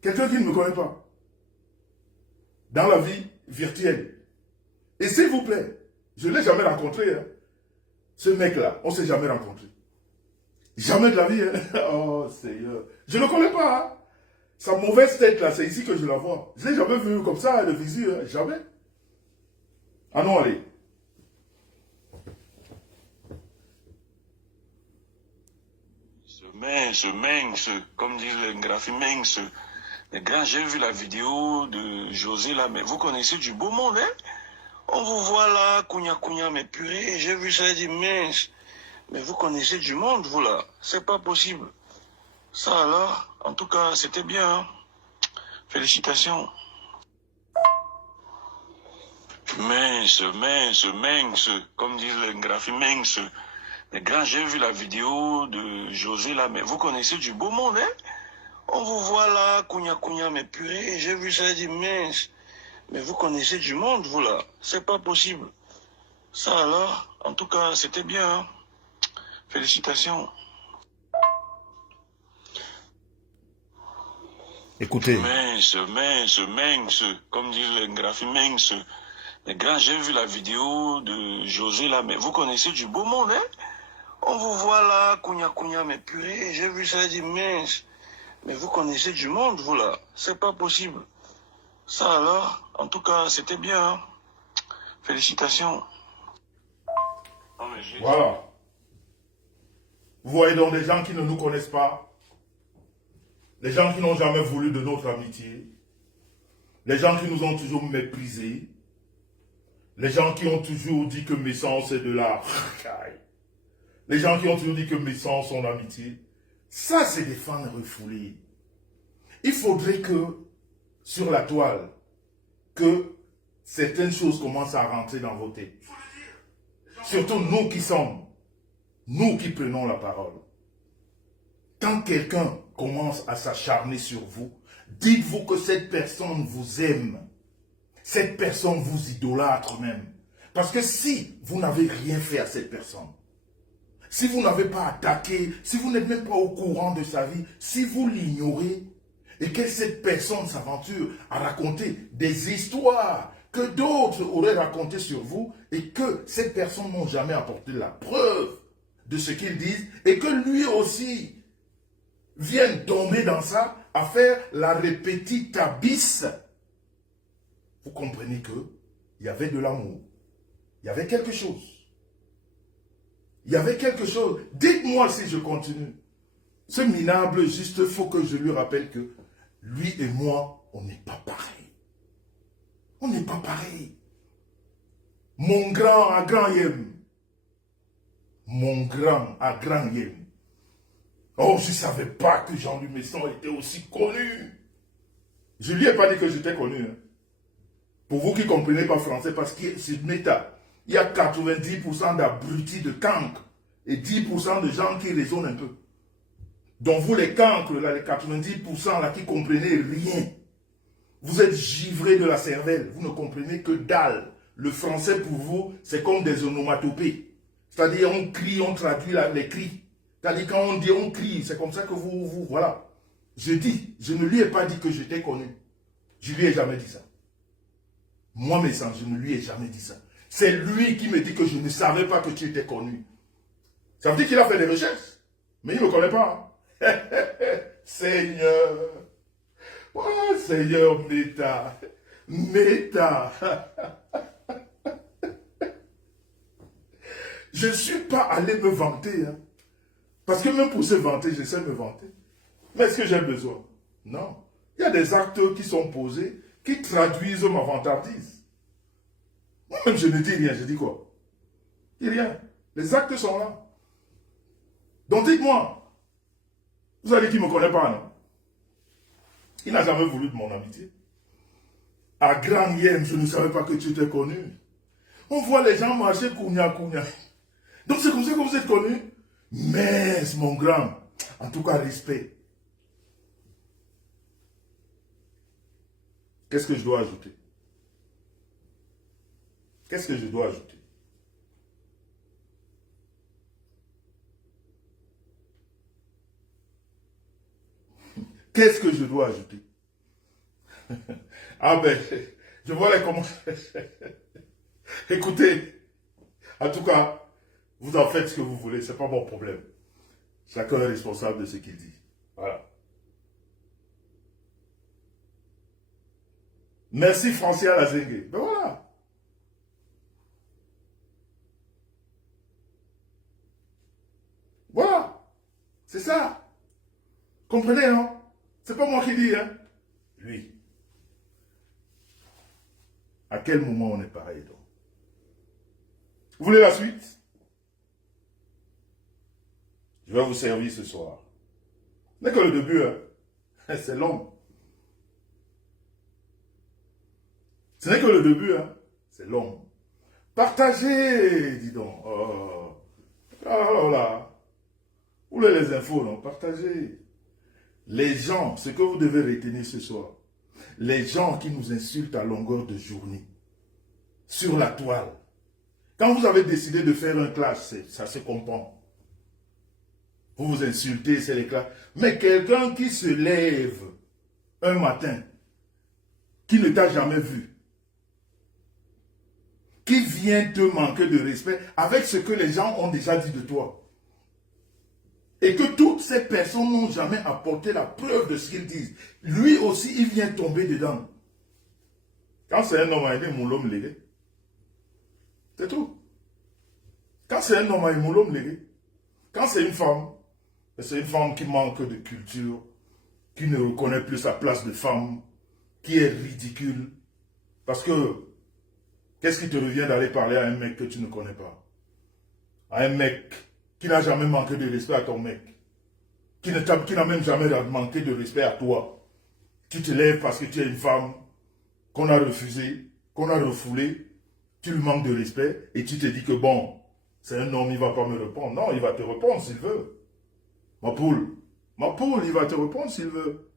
Quelqu'un qui ne me connaît pas. Dans la vie virtuelle. Et s'il vous plaît, je ne l'ai jamais rencontré. Hein. Ce mec-là, on ne s'est jamais rencontré. Jamais de la vie. Hein. Oh, Seigneur. Je ne le connais pas. Hein. Sa mauvaise tête, là, c'est ici que je la vois. Je ne l'ai jamais vu comme ça, de visu. Hein. Jamais. Ah non, allez. Mince, comme disent les graphies, mince. Les gars, j'ai vu la vidéo de José là, mais vous connaissez du beau monde, hein? On vous voit là, Kounia, mais purée, j'ai vu ça et dit mince. Mais vous connaissez du monde, vous là. C'est pas possible. Ça alors, en tout cas, c'était bien. Hein? Félicitations. Mince, comme disent les graphies, mince. Les gars, j'ai vu la vidéo de José là, mais vous connaissez du beau monde, hein? On vous voit là, Kounia, mais purée, j'ai vu ça et dit mince. Mais vous connaissez du monde, vous là. C'est pas possible. Ça alors, en tout cas, c'était bien. Hein? Félicitations. Écoutez. Mince, comme disent les graphies, mince. Les gars, j'ai vu la vidéo de José là, mais vous connaissez du beau monde, hein? On vous voit là, Kounia, mais purée, j'ai vu ça et dit mince. Mais vous connaissez du monde, vous là. C'est pas possible. Ça alors, en tout cas, c'était bien. Hein? Félicitations. Voilà. Vous voyez donc des gens qui ne nous connaissent pas. Les gens qui n'ont jamais voulu de notre amitié. Les gens qui nous ont toujours méprisés. Les gens qui ont toujours dit que mes sens c'est de la... Les gens qui ont toujours dit que mes sens sont l'amitié. Ça, c'est des fans refoulés. Il faudrait que, sur la toile, que certaines choses commencent à rentrer dans vos têtes. Surtout nous qui sommes, nous qui prenons la parole. Quand quelqu'un commence à s'acharner sur vous, dites-vous que cette personne vous aime. Cette personne vous idolâtre même. Parce que si vous n'avez rien fait à cette personne, si vous n'avez pas attaqué, si vous n'êtes même pas au courant de sa vie, si vous l'ignorez, et que cette personne s'aventure à raconter des histoires que d'autres auraient racontées sur vous, et que cette personne n'a jamais apporté la preuve de ce qu'ils disent, et que lui aussi vienne tomber dans ça, à faire la répétitabis, vous comprenez que il y avait de l'amour. Il y avait quelque chose. Il y avait quelque chose. Dites-moi si je continue. Ce minable, juste, il faut que je lui rappelle que lui et moi, on n'est pas pareil. On n'est pas pareil. Mon grand à grand yem. Mon grand à grand yem. Oh, je ne savais pas que Jean-Louis Messon était aussi connu. Je ne lui ai pas dit que j'étais connu. Hein. Pour vous qui ne comprenez pas français, parce que c'est méta. Il y a 90% d'abrutis de cancres et 10% de gens qui raisonnent un peu. Donc vous les cancres, là, les 90% là, qui ne comprenez rien. Vous êtes givrés de la cervelle, vous ne comprenez que dalle. Le français pour vous, c'est comme des onomatopées. C'est-à-dire on crie, on traduit les cris. C'est-à-dire quand on dit on crie, c'est comme ça que vous, voilà. Je dis, je ne lui ai pas dit que j'étais connu. Je ne lui ai jamais dit ça. Moi, mes sens, je ne lui ai jamais dit ça. C'est lui qui me dit que je ne savais pas que tu étais connu. Ça veut dire qu'il a fait des recherches. Mais il ne me connaît pas. Seigneur. Oh, Seigneur, Méta. Méta. Je ne suis pas allé me vanter. Hein. Parce que même pour se vanter, j'essaie de me vanter. Mais est-ce que j'ai besoin? Non. Il y a des actes qui sont posés, qui traduisent ma vantardise. Moi-même, je ne dis rien. Je dis quoi? Je dis rien. Les actes sont là. Donc dites-moi, vous allez qui ne me connaît pas, non? Il n'a jamais voulu de mon amitié. À Grand Yem, je ne savais pas que tu étais connu. On voit les gens marcher kounia. Donc c'est comme ça que vous êtes connu. Mais mon grand, en tout cas respect. Qu'est-ce que je dois ajouter? Qu'est-ce que je dois ajouter? Qu'est-ce que je dois ajouter? Ah ben, je vois les commentaires. Écoutez, en tout cas, vous en faites ce que vous voulez, c'est pas mon problème. Chacun est responsable de ce qu'il dit. Voilà. Merci Francia Lazengue. Ben voilà. Voilà. C'est ça. Comprenez, non? C'est pas moi qui dis, hein. Lui. À quel moment on est pareil, donc? Vous voulez la suite? Je vais vous servir ce soir. Ce n'est que le début, hein. C'est long. Ce n'est que le début, hein. C'est long. Partagez, dis donc. Oh. Alors là. Où les infos, non? Partagez. Les gens, ce que vous devez retenir ce soir, les gens qui nous insultent à longueur de journée, sur la toile, quand vous avez décidé de faire un clash, ça se comprend. Vous vous insultez, c'est les clashs. Mais quelqu'un qui se lève un matin, qui ne t'a jamais vu, qui vient te manquer de respect avec ce que les gens ont déjà dit de toi, et que toutes ces personnes n'ont jamais apporté la preuve de ce qu'ils disent. Lui aussi, il vient tomber dedans. Quand c'est un homme, il est mon homme légué. C'est tout. Quand c'est un homme, il est mon homme légué. Quand c'est une femme qui manque de culture, qui ne reconnaît plus sa place de femme, qui est ridicule. Parce que, qu'est-ce qui te revient d'aller parler à un mec que tu ne connais pas? À un mec qui n'a jamais manqué de respect à ton mec, qui n'a même jamais manqué de respect à toi, qui te lève parce que tu es une femme, qu'on a refusée, qu'on a refoulée, tu lui manques de respect, et tu te dis que bon, c'est un homme, il ne va pas me répondre. Non, il va te répondre s'il veut. Ma poule, il va te répondre s'il veut.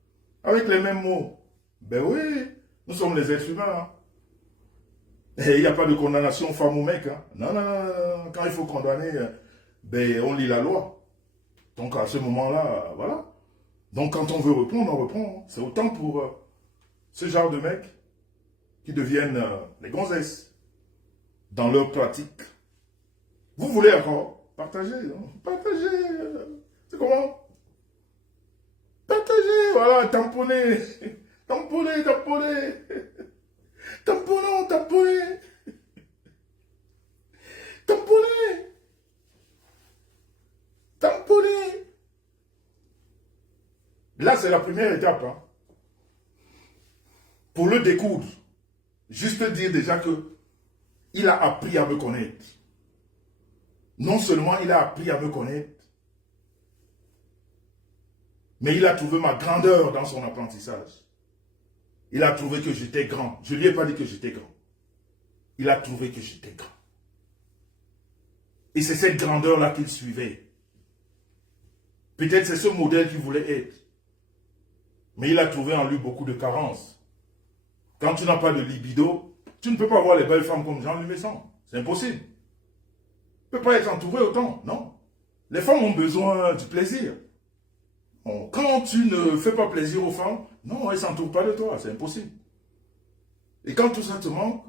Avec les mêmes mots. Ben oui, nous sommes les êtres humains. Hein. Et il n'y a pas de condamnation femme ou mec. Hein. Non, non, non, non, quand il faut condamner... ben, on lit la loi. Donc, à ce moment-là, voilà. Donc, quand on veut répondre, on répond. C'est autant pour ce genre de mecs qui deviennent les gonzesses dans leur pratique. Vous voulez encore partager, hein? Partagez. C'est comment? Partagez, voilà, tamponnez. Tamponnez. Tamponnons. Tamponner. Là, c'est la première étape. Hein. Pour le découdre, juste dire déjà que il a appris à me connaître. Non seulement il a appris à me connaître, mais il a trouvé ma grandeur dans son apprentissage. Il a trouvé que j'étais grand. Je ne lui ai pas dit que j'étais grand. Il a trouvé que j'étais grand. Et c'est cette grandeur-là qu'il suivait. Peut-être c'est ce modèle qu'il voulait être. Mais il a trouvé en lui beaucoup de carences. Quand tu n'as pas de libido, tu ne peux pas voir les belles femmes comme Jean Lumesson. C'est impossible. Tu ne peux pas être entouré autant, non. Les femmes ont besoin du plaisir. Bon, quand tu ne fais pas plaisir aux femmes, non, elles ne s'entourent pas de toi, c'est impossible. Et quand tout ça te manque,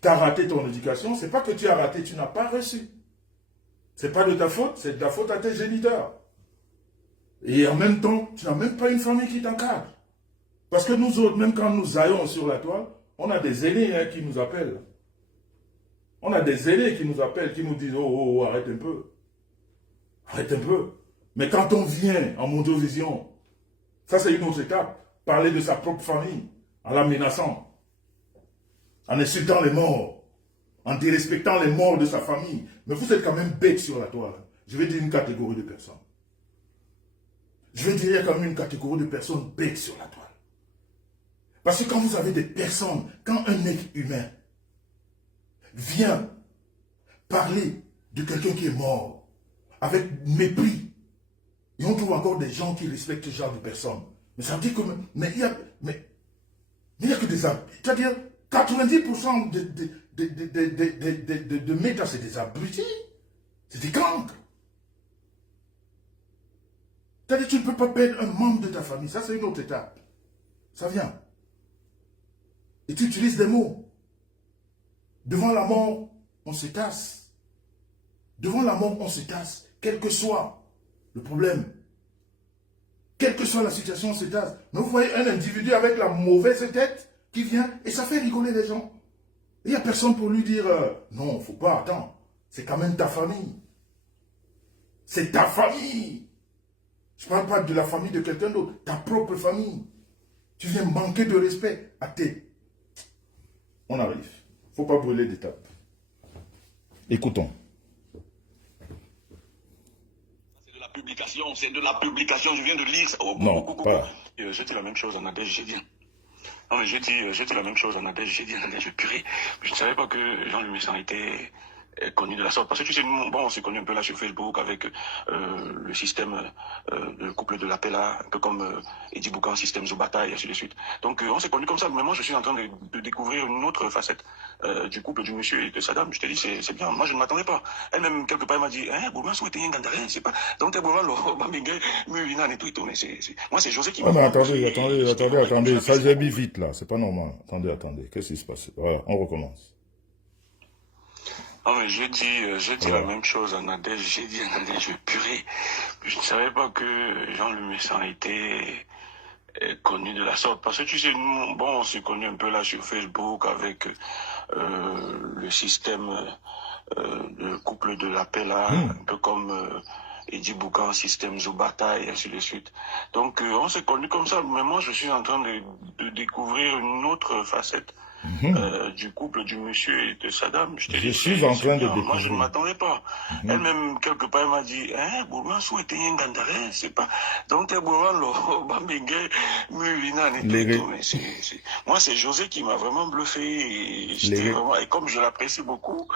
tu as raté ton éducation, c'est pas que tu as raté, tu n'as pas reçu. C'est pas de ta faute, c'est de la faute à tes géniteurs. Et en même temps, tu n'as même pas une famille qui t'encadre. Parce que nous autres, même quand nous aillons sur la toile, on a des aînés hein, qui nous appellent. On a des aînés qui nous appellent, qui nous disent « Oh, arrête un peu. Arrête un peu. » Mais quand on vient en mondovision, ça c'est une autre étape. Parler de sa propre famille, en la menaçant, en insultant les morts, en dérespectant les morts de sa famille. Mais vous êtes quand même bête sur la toile. Je vais dire une catégorie de personnes. Je vais dire qu'il y a quand même une catégorie de personnes bêtes sur la toile. Parce que quand vous avez des personnes, quand un être humain vient parler de quelqu'un qui est mort, avec mépris, et on trouve encore des gens qui respectent ce genre de personnes. Mais ça veut dire que, mais il y a que des, c'est-à-dire 90% de méta, c'est des abrutis, c'est des cancres. C'est-à-dire que tu ne peux pas perdre un membre de ta famille, ça c'est une autre étape. Ça vient. Et tu utilises des mots. Devant la mort, on se tasse. Devant la mort, on se tasse. Quel que soit le problème. Quelle que soit la situation, on se tasse. Mais vous voyez un individu avec la mauvaise tête qui vient et ça fait rigoler les gens. Il n'y a personne pour lui dire non, il ne faut pas, attends. C'est quand même ta famille. C'est ta famille. Je ne parle pas de la famille de quelqu'un d'autre. Ta propre famille. Tu viens manquer de respect à tes... On arrive. Il ne faut pas brûler d'étapes. Écoutons. C'est de la publication, c'est de la publication. Je viens de lire ça. Oh, non, pas. J'ai dit la même chose en Nadège, j'ai dit. Non, mais j'ai dit la même chose en Nadège, j'ai dit en Nadège, purée. Je ne savais pas que Jean-Louis Messan était connu de la sorte. Parce que tu sais, nous, bon, on s'est connu un peu là sur Facebook avec le système de couple de la paix là, un peu comme Eddie Boucan, système Zobata et ainsi de suite. Donc on s'est connu comme ça. Mais moi, je suis en train de découvrir une autre facette du couple du monsieur et de sa dame. Je te dis, c'est bien. Moi, je ne m'attendais pas. Elle-même, quelque part, elle m'a dit, hein, Bourman souhaite un gandarin, c'est pas. Donc, t'es Bourman, et tout. Moi, c'est José qui m'a. Mais attendez. Ça, j'ai mis vite là. C'est pas normal. Attendez. Qu'est-ce qui se passe? Voilà, on recommence. Non, mais j'ai dit la même chose à Nadège, j'ai dit à Nadège, purée. Je ne savais pas que Jean-Louis Messan était connu de la sorte. Parce que tu sais, nous, bon, on s'est connu un peu là sur Facebook avec le système de couple de la paix là, un peu comme Eddie Boucan, système Zobata et ainsi de suite. Donc, on s'est connu comme ça. Mais moi, je suis en train de découvrir une autre facette. Du couple du monsieur et de sa dame. Je suis en train de découvrir. Moi, je ne m'attendais pas. Elle-même, quelque part, elle m'a dit, hein, Bourman souhaite un gandarin, c'est pas. Donc, t'es Bourman, moi, c'est José qui m'a vraiment bluffé. Et, et comme je l'apprécie beaucoup,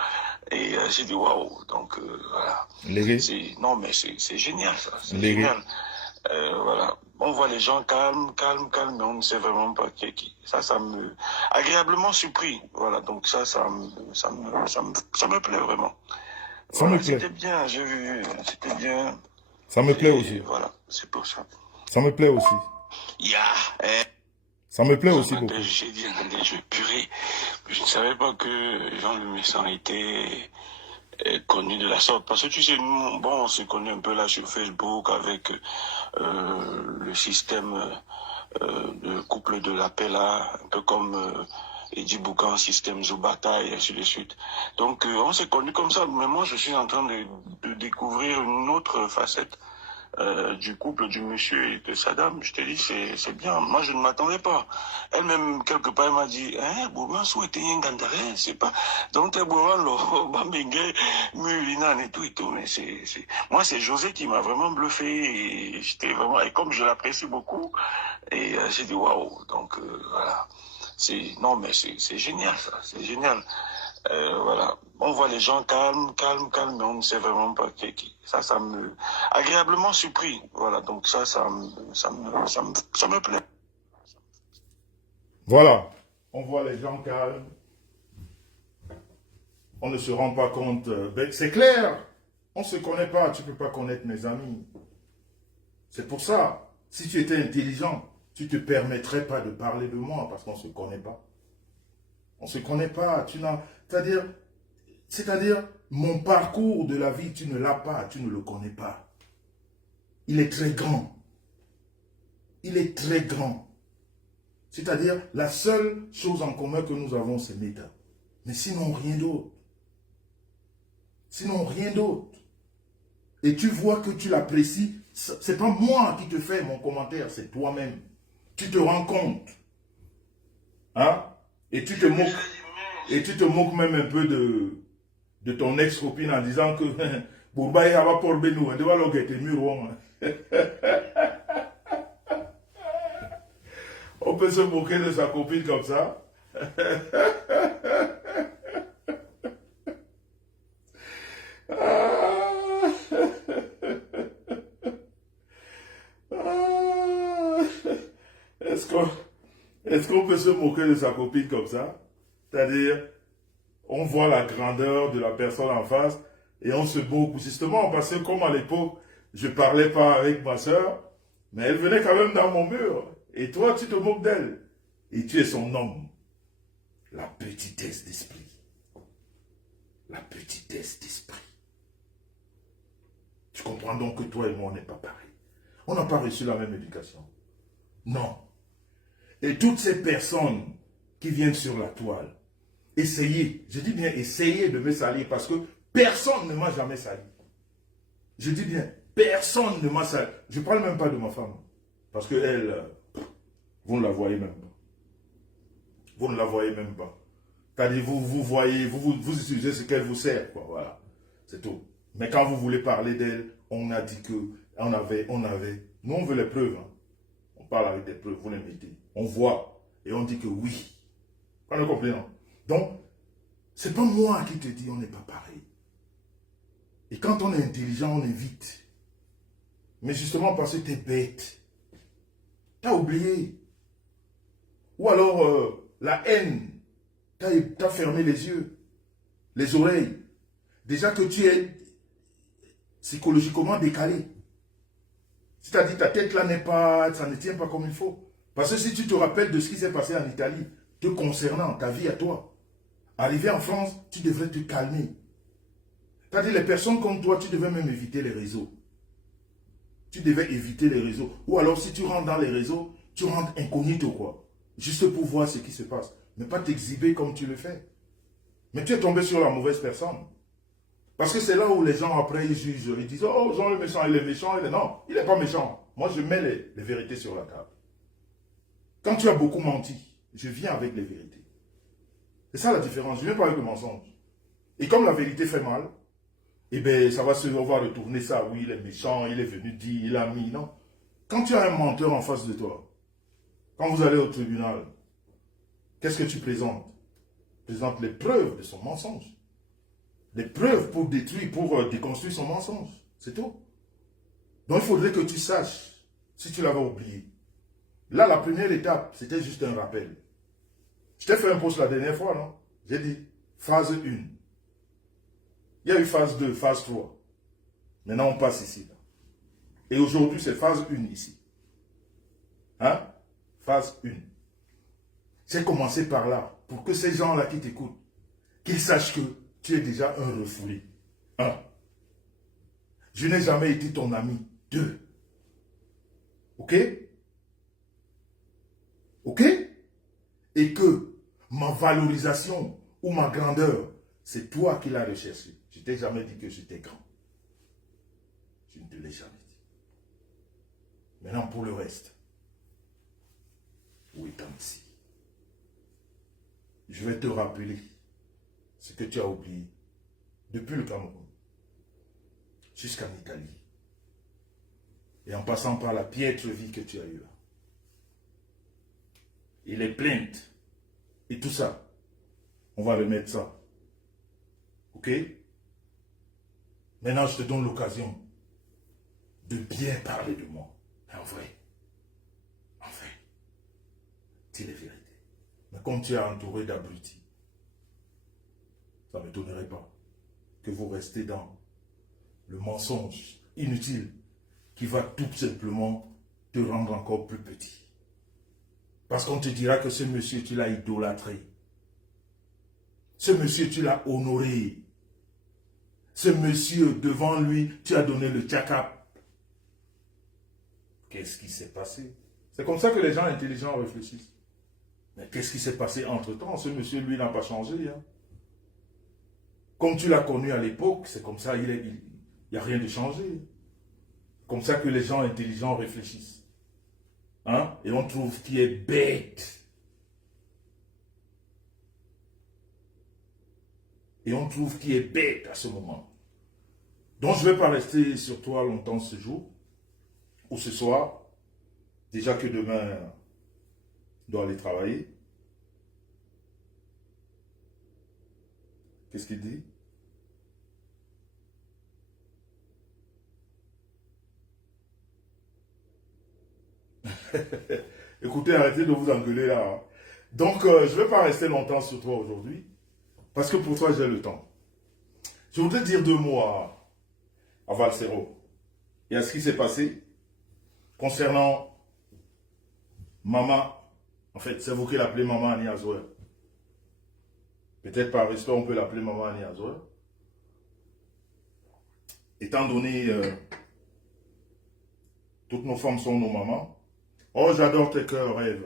et j'ai dit, waouh. Donc, voilà. Non, mais c'est génial, ça. C'est génial. Voilà. On voit les gens calmes, mais on ne sait vraiment pas qui est qui. Ça me... Agréablement surpris. Voilà, donc ça me plaît vraiment. Ça me plaît. C'était bien, j'ai vu, c'était bien. Ça me plaît aussi. Voilà, c'est pour ça. Ça me plaît aussi. Ça me plaît aussi beaucoup. J'ai dit, purée. Je ne savais pas que Jean-Louis Messan était connu de la sorte. Parce que tu sais, nous, bon, on s'est connu un peu là sur Facebook avec le système de couple de la paix là, un peu comme Eddie Boucan, système Zobata et ainsi de suite. Donc on s'est connu comme ça. Mais moi, je suis en train de découvrir une autre facette du couple du monsieur et de sa dame. Je te dis, c'est bien. Moi, je ne m'attendais pas. Elle-même, quelque part, elle m'a dit, hein, Bourman souhaite un gandarin, c'est pas. Donc, t'es Bourman, et tout. Mais moi, c'est José qui m'a vraiment bluffé. Et j'étais vraiment, et comme je l'apprécie beaucoup, et j'ai dit, waouh. Donc, voilà. Non, mais c'est génial, ça. C'est génial. Voilà. On voit les gens calmes, mais on ne sait vraiment pas qui est qui. Ça me... Agréablement surpris. Voilà, donc ça me plaît. Voilà. On voit les gens calmes. On ne se rend pas compte. C'est clair. On ne se connaît pas. Tu ne peux pas connaître mes amis. C'est pour ça. Si tu étais intelligent, tu ne te permettrais pas de parler de moi parce qu'on ne se connaît pas. On ne se connaît pas. C'est-à-dire, mon parcours de la vie, tu ne l'as pas, tu ne le connais pas. Il est très grand. Il est très grand. C'est-à-dire, la seule chose en commun que nous avons, c'est Meta. Mais sinon, rien d'autre. Sinon, rien d'autre. Et tu vois que tu l'apprécies. Ce n'est pas moi qui te fais mon commentaire, c'est toi-même. Tu te rends compte. Hein? Et tu te moques même un peu de ton ex-copine en disant que Bourbaï va pour Benou, on doit l'enquêter mur. On peut se moquer de sa copine comme ça. Est-ce qu'on peut se moquer de sa copine comme ça? C'est-à-dire, on voit la grandeur de la personne en face et on se moque justement parce que comme à l'époque, je ne parlais pas avec ma soeur, mais elle venait quand même dans mon mur. Et toi, tu te moques d'elle. Et tu es son homme. La petitesse d'esprit. La petitesse d'esprit. Tu comprends donc que toi et moi, on n'est pas pareil. On n'a pas reçu la même éducation. Non. Et toutes ces personnes qui viennent sur la toile, essayez, je dis bien essayez de me salir parce que personne ne m'a jamais sali. Je dis bien, personne ne m'a sali. Je ne parle même pas de ma femme. Parce que elle, vous ne la voyez même pas. Vous ne la voyez même pas. C'est-à-dire, vous voyez, vous utilisez ce qu'elle vous sert, quoi, voilà. C'est tout. Mais quand vous voulez parler d'elle, on a dit que, on avait. Nous, on veut les preuves. Hein. On parle avec des preuves, vous les mettez. On voit. Et on dit que oui. Vous le comprenez, non? Donc, c'est pas moi qui te dis on n'est pas pareil. Et quand on est intelligent, on évite. Mais justement parce que tu es bête. Tu as oublié. Ou alors, la haine. Tu as fermé les yeux, les oreilles. Déjà que tu es psychologiquement décalé. C'est-à-dire ta tête là ça ne tient pas comme il faut. Parce que si tu te rappelles de ce qui s'est passé en Italie, te concernant, ta vie à toi, arrivé en France, tu devrais te calmer. C'est-à-dire les personnes comme toi, tu devais même éviter les réseaux. Tu devais éviter les réseaux. Ou alors si tu rentres dans les réseaux, tu rentres incognito quoi. Juste pour voir ce qui se passe. Mais pas t'exhiber comme tu le fais. Mais tu es tombé sur la mauvaise personne. Parce que c'est là où les gens après ils jugent. Ils disent, oh Jean le méchant, il est méchant. Non, il n'est pas méchant. Moi je mets les vérités sur la table. Quand tu as beaucoup menti, je viens avec les vérités. C'est ça la différence. Je ne viens pas avec le mensonge. Et comme la vérité fait mal, eh bien on va retourner ça. Oui, il est méchant, il est venu dire, il a mis. Non. Quand tu as un menteur en face de toi, quand vous allez au tribunal, qu'est-ce que tu présentes? Tu présentes les preuves de son mensonge. Les preuves pour détruire, pour déconstruire son mensonge. C'est tout. Donc il faudrait que tu saches, si tu l'avais oublié. Là, la première étape, c'était juste un rappel. Je t'ai fait un post la dernière fois, non? J'ai dit, phase 1. Il y a eu phase 2, phase 3. Maintenant, on passe ici. Là. Et aujourd'hui, c'est phase 1 ici. Hein? Phase 1. J'ai commencé par là, pour que ces gens-là qui t'écoutent, qu'ils sachent que tu es déjà un refoulé. 1. Je n'ai jamais été ton ami. 2. Ok? Ok? Et que ma valorisation ou ma grandeur, c'est toi qui l'as recherché. Je ne t'ai jamais dit que j'étais grand. Je ne te l'ai jamais dit. Maintenant, pour le reste, où est ici? Je vais te rappeler ce que tu as oublié depuis le Cameroun jusqu'en Italie et en passant par la piètre vie que tu as eue là. Et les plaintes et tout ça, on va remettre ça. Ok? Maintenant, je te donne l'occasion de bien parler de moi. En vrai, dis les vérités. Mais comme tu es entouré d'abrutis, ça ne m'étonnerait pas que vous restez dans le mensonge inutile qui va tout simplement te rendre encore plus petit. Parce qu'on te dira que ce monsieur, tu l'as idolâtré. Ce monsieur, tu l'as honoré. Ce monsieur, devant lui, tu as donné le tchakap. Qu'est-ce qui s'est passé? C'est comme ça que les gens intelligents réfléchissent. Mais qu'est-ce qui s'est passé entre-temps? Ce monsieur, lui, n'a pas changé. Hein. Comme tu l'as connu à l'époque, c'est comme ça, il n'y a rien de changé. Comme ça que les gens intelligents réfléchissent. Hein? Et on trouve qui est bête. Et on trouve qui est bête à ce moment. Donc je ne vais pas rester sur toi longtemps ce jour, ou ce soir. Déjà que demain, je dois aller travailler. Qu'est-ce qu'il dit? Écoutez, arrêtez de vous engueuler là. Hein. Donc, je ne vais pas rester longtemps sur toi aujourd'hui, parce que pour toi, j'ai le temps. Je voudrais dire 2 mots à Valsero. Et à ce qui s'est passé concernant Maman. En fait, c'est vous qui l'appelez Maman Annie Azoer. Peut-être par respect, on peut l'appeler Maman Annie Azoer. Étant donné, toutes nos femmes sont nos mamans. Oh, j'adore tes cœurs, rêves.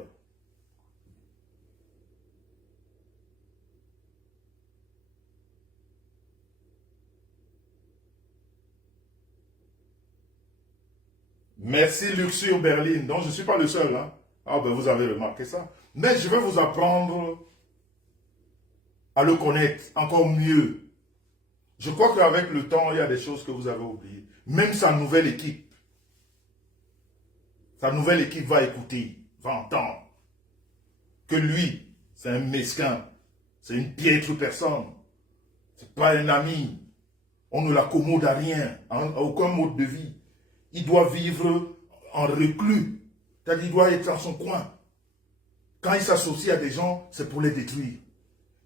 Merci Luxure Berlin. Donc, je ne suis pas le seul. Hein? Ah, ben vous avez remarqué ça. Mais je vais vous apprendre à le connaître encore mieux. Je crois qu'avec le temps, il y a des choses que vous avez oubliées. Même sa nouvelle équipe. Sa nouvelle équipe va écouter, va entendre que lui, c'est un mesquin. C'est une piètre personne. C'est pas un ami. On ne l'accommode à rien, à aucun mode de vie. Il doit vivre en reclus. C'est-à-dire qu'il doit être dans son coin. Quand il s'associe à des gens, c'est pour les détruire.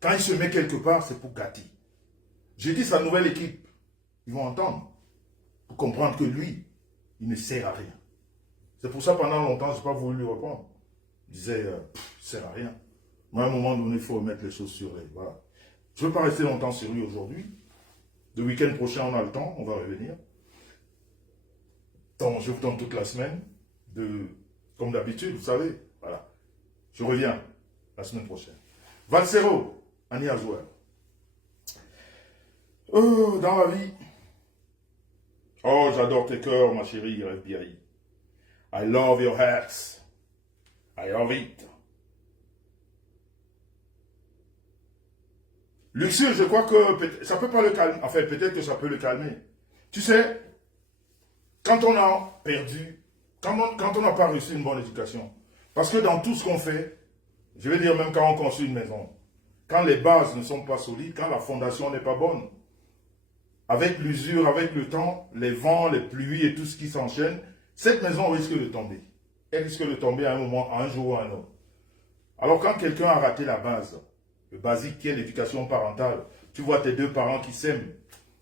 Quand il se met quelque part, c'est pour gâter. J'ai dit sa nouvelle équipe. Ils vont entendre. Pour comprendre que lui, il ne sert à rien. C'est pour ça pendant longtemps, je n'ai pas voulu lui répondre. Je disais, il ne sert à rien. Mais à un moment donné, il faut remettre les choses sur les. Voilà. Je ne veux pas rester longtemps sur lui aujourd'hui. Le week-end prochain, on a le temps, on va revenir. Donc, je vous donne toute la semaine, comme d'habitude, vous savez. Voilà. Je reviens la semaine prochaine. Valsero, Annie Azoer. Oh, dans la vie. Oh, j'adore tes cœurs, ma chérie FBI. I love your hearts. I love it. Luxure, je crois que ça ne peut pas le calmer. Enfin, peut-être que ça peut le calmer. Tu sais, quand on a perdu, quand on n'a pas reçu une bonne éducation, parce que dans tout ce qu'on fait, je vais dire même quand on construit une maison, quand les bases ne sont pas solides, quand la fondation n'est pas bonne, avec l'usure, avec le temps, les vents, les pluies et tout ce qui s'enchaîne, cette maison risque de tomber. Elle risque de tomber à un moment, un jour ou à un autre. Alors quand quelqu'un a raté la base, le basique qui est l'éducation parentale, tu vois tes 2 parents qui s'aiment,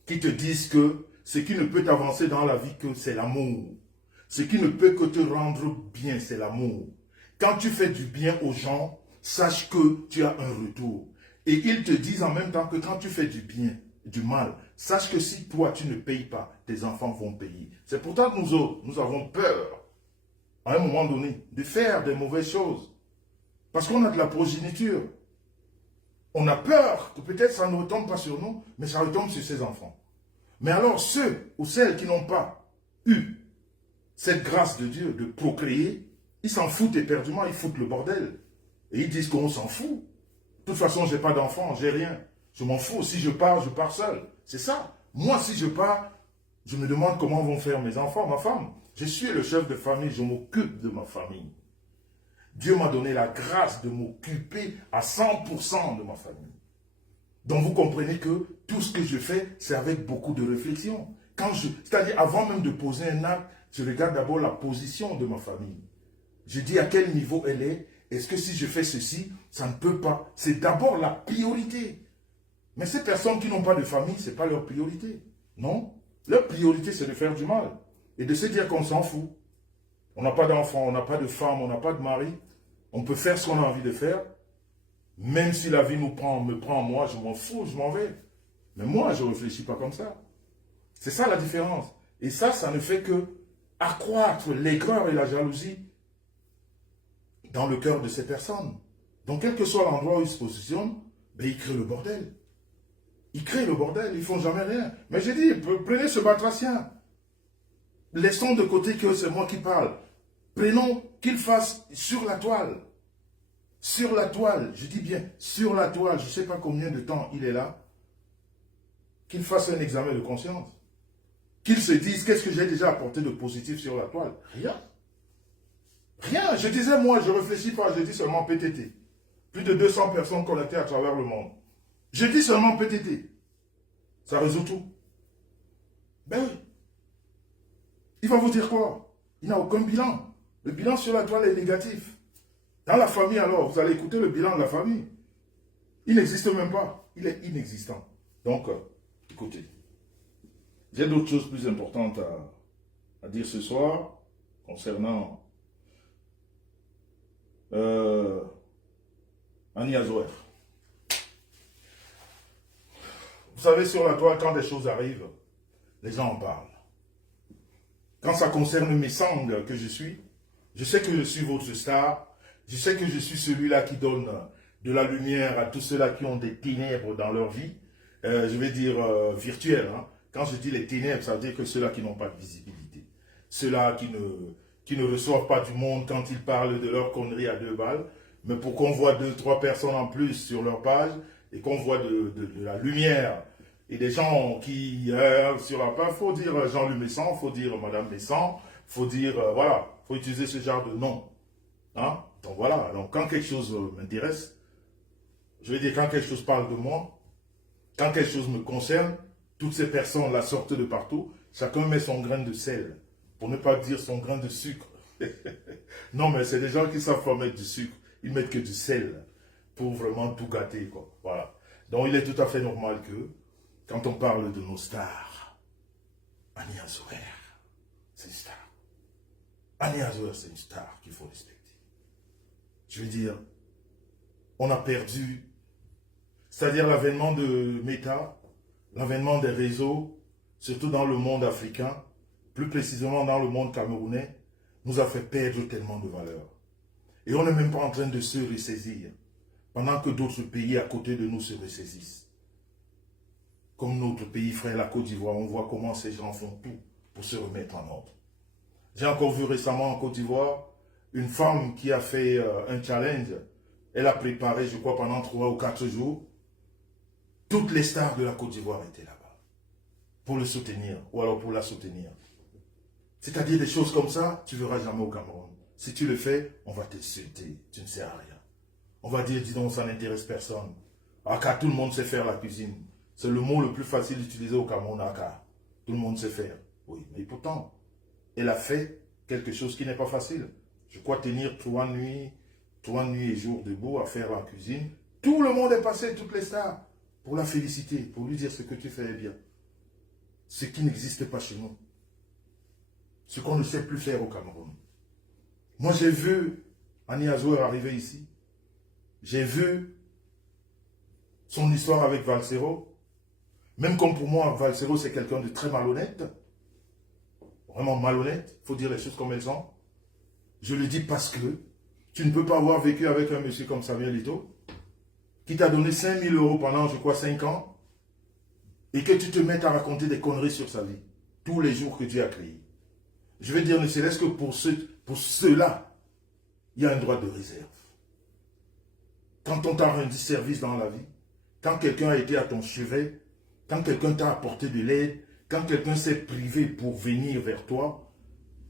qui te disent que ce qui ne peut t'avancer dans la vie que c'est l'amour. Ce qui ne peut que te rendre bien, c'est l'amour. Quand tu fais du bien aux gens, sache que tu as un retour. Et ils te disent en même temps que quand tu fais du bien, du mal, sache que si toi tu ne payes pas, tes enfants vont payer. C'est pourtant que nous autres, nous avons peur, à un moment donné, de faire des mauvaises choses. Parce qu'on a de la progéniture. On a peur que peut-être ça ne retombe pas sur nous, mais ça retombe sur ses enfants. Mais alors ceux ou celles qui n'ont pas eu cette grâce de Dieu de procréer, ils s'en foutent éperdument, ils foutent le bordel. Et ils disent qu'on s'en fout. De toute façon, je n'ai pas d'enfant, j'ai rien. Je m'en fous. Si je pars seul. C'est ça. Moi, si je pars, je me demande comment vont faire mes enfants, ma femme. Je suis le chef de famille, je m'occupe de ma famille. Dieu m'a donné la grâce de m'occuper à 100% de ma famille. Donc vous comprenez que tout ce que je fais, c'est avec beaucoup de réflexion. C'est-à-dire, avant même de poser un acte, je regarde d'abord la position de ma famille. Je dis à quel niveau elle est. Est-ce que si je fais ceci, ça ne peut pas. C'est d'abord la priorité. Mais ces personnes qui n'ont pas de famille, ce n'est pas leur priorité. Non. Leur priorité, c'est de faire du mal. Et de se dire qu'on s'en fout. On n'a pas d'enfant, on n'a pas de femme, on n'a pas de mari. On peut faire ce qu'on a envie de faire. Même si la vie me prend moi, je m'en fous, je m'en vais. Mais moi, je ne réfléchis pas comme ça. C'est ça la différence. Et ça ne fait que accroître l'aigreur et la jalousie dans le cœur de ces personnes. Donc, quel que soit l'endroit où ils se positionnent, ben, ils créent le bordel. Ils créent le bordel, ils ne font jamais rien. Mais j'ai dit, prenez ce batracien. Laissons de côté que c'est moi qui parle. Prenons qu'il fasse sur la toile. Sur la toile, je dis bien sur la toile, je ne sais pas combien de temps il est là. Qu'il fasse un examen de conscience. Qu'il se dise, qu'est-ce que j'ai déjà apporté de positif sur la toile? Rien. Rien. Je disais, moi, je ne réfléchis pas, je dis seulement PTT. Plus de 200 personnes connectées à travers le monde. Je dis seulement PTT. Ça résout tout. Ben oui. Il va vous dire quoi? Il n'a aucun bilan. Le bilan sur la toile est négatif. Dans la famille, alors, vous allez écouter le bilan de la famille. Il n'existe même pas. Il est inexistant. Donc, écoutez. J'ai d'autres choses plus importantes à dire ce soir concernant Annie Azoer. Vous savez, sur la toile, quand des choses arrivent, les gens en parlent. Quand ça concerne mes sangs que je suis, je sais que je suis votre star, je sais que je suis celui-là qui donne de la lumière à tous ceux-là qui ont des ténèbres dans leur vie, je vais dire virtuelles. Hein. Quand je dis les ténèbres, ça veut dire que ceux-là qui n'ont pas de visibilité, ceux-là qui ne reçoivent pas du monde quand ils parlent de leur connerie à 2 balles, mais pour qu'on voit 2-3 personnes en plus sur leur page et qu'on voit de la lumière. Et des gens qui, sur la page, il faut dire Jean-Luc Messan, il faut dire Madame Messan, il faut dire, voilà, il faut utiliser ce genre de nom. Hein? Donc voilà, donc quand quelque chose m'intéresse, je vais dire quand quelque chose parle de moi, quand quelque chose me concerne, toutes ces personnes la sortent de partout, chacun met son grain de sel, pour ne pas dire son grain de sucre. Non, mais c'est des gens qui savent pas mettre du sucre, ils mettent que du sel, pour vraiment tout gâter, quoi. Voilà. Donc il est tout à fait normal que, quand on parle de nos stars, Annie Azoer, c'est une star. Annie Azoer, c'est une star qu'il faut respecter. Je veux dire, on a perdu, c'est-à-dire l'avènement de Meta, l'avènement des réseaux, surtout dans le monde africain, plus précisément dans le monde camerounais, nous a fait perdre tellement de valeur. Et on n'est même pas en train de se ressaisir, pendant que d'autres pays à côté de nous se ressaisissent. Comme notre pays frère, la Côte d'Ivoire, on voit comment ces gens font tout pour se remettre en ordre. J'ai encore vu récemment en Côte d'Ivoire, une femme qui a fait un challenge. Elle a préparé, je crois, pendant 3 ou 4 jours. Toutes les stars de la Côte d'Ivoire étaient là-bas. Pour le soutenir, ou alors pour la soutenir. C'est-à-dire des choses comme ça, tu ne verras jamais au Cameroun. Si tu le fais, on va t'insulter. Tu ne sers à rien. On va dire, dis donc, ça n'intéresse personne. Aka, tout le monde sait faire la cuisine. C'est le mot le plus facile d'utiliser au Cameroun, Aka. Tout le monde sait faire. Oui, mais pourtant, elle a fait quelque chose qui n'est pas facile. Je crois tenir 3 nuits et jours debout à faire la cuisine. Tout le monde est passé, toutes les stars, pour la féliciter, pour lui dire ce que tu fais bien. Ce qui n'existe pas chez nous. Ce qu'on ne sait plus faire au Cameroun. Moi, j'ai vu Annie Azoer arriver ici. J'ai vu son histoire avec Valsero. Même comme pour moi, Valsero, c'est quelqu'un de très malhonnête. Vraiment malhonnête. Il faut dire les choses comme elles sont. Je le dis parce que tu ne peux pas avoir vécu avec un monsieur comme Samuel Eto'o, qui t'a donné 5 000 € pendant, je crois, 5 ans, et que tu te mettes à raconter des conneries sur sa vie, tous les jours que Dieu a créé. Je veux dire, ne serait-ce que pour ceux-là, il y a un droit de réserve. Quand on t'a rendu service dans la vie, quand quelqu'un a été à ton chevet, quand quelqu'un t'a apporté de l'aide, quand quelqu'un s'est privé pour venir vers toi,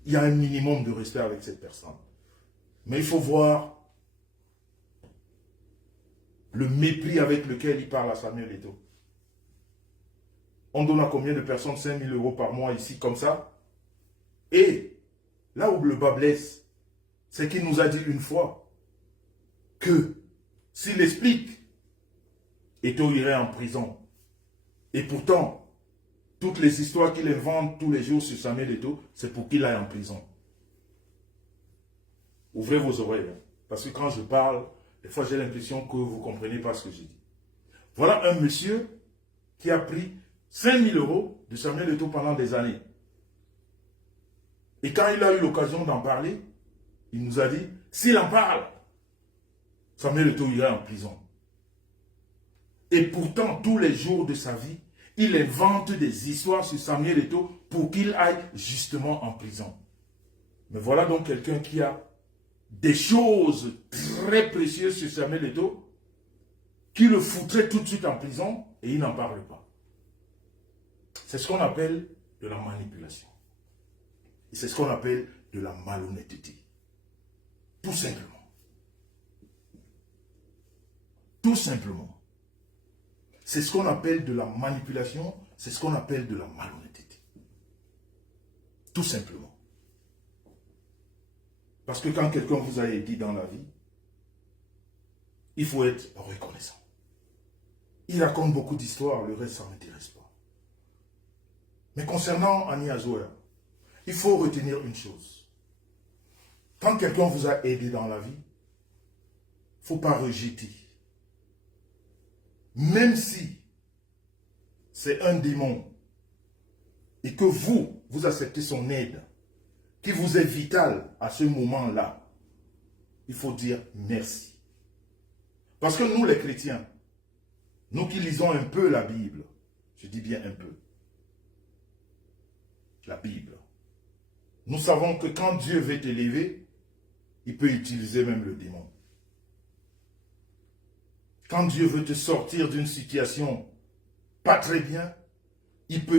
il y a un minimum de respect avec cette personne. Mais il faut voir le mépris avec lequel il parle à Samuel Eto'o. On donne à combien de personnes 5 000 € par mois ici, comme ça? Et là où le bas blesse, c'est qu'il nous a dit une fois que s'il explique, Eto'o irait en prison. Et pourtant, toutes les histoires qu'il invente tous les jours sur Samuel Eto'o, c'est pour qu'il aille en prison. Ouvrez vos oreilles, hein, parce que quand je parle, Des fois, j'ai l'impression que vous ne comprenez pas ce que j'ai dit. Voilà un monsieur qui a pris 5 000 euros de Samuel Eto'o pendant des années. Et quand il a eu l'occasion d'en parler, il nous a dit, s'il en parle, Samuel Eto'o ira en prison. Et pourtant, tous les jours de sa vie, il invente des histoires sur Samuel Eto'o pour qu'il aille justement en prison. Mais voilà donc quelqu'un qui a des choses très précieuses sur Samuel Eto'o, qui le foutrait tout de suite en prison et il n'en parle pas. C'est ce qu'on appelle de la manipulation. Et c'est ce qu'on appelle de la malhonnêteté. Tout simplement. Tout simplement. C'est ce qu'on appelle de la manipulation, c'est ce qu'on appelle de la malhonnêteté. Tout simplement. Parce que quand quelqu'un vous a aidé dans la vie, il faut être reconnaissant. Il raconte beaucoup d'histoires, le reste, ça ne m'intéresse pas. Mais concernant Annie Azouer, il faut retenir une chose. Quand quelqu'un vous a aidé dans la vie, il ne faut pas rejeter. Même si c'est un démon et que vous acceptez son aide, qui vous est vitale à ce moment-là, il faut dire merci. Parce que nous les chrétiens, nous qui lisons un peu la Bible, je dis bien un peu, la Bible, nous savons que quand Dieu veut t'élever, il peut utiliser même le démon. Quand Dieu veut te sortir d'une situation pas très bien, il peut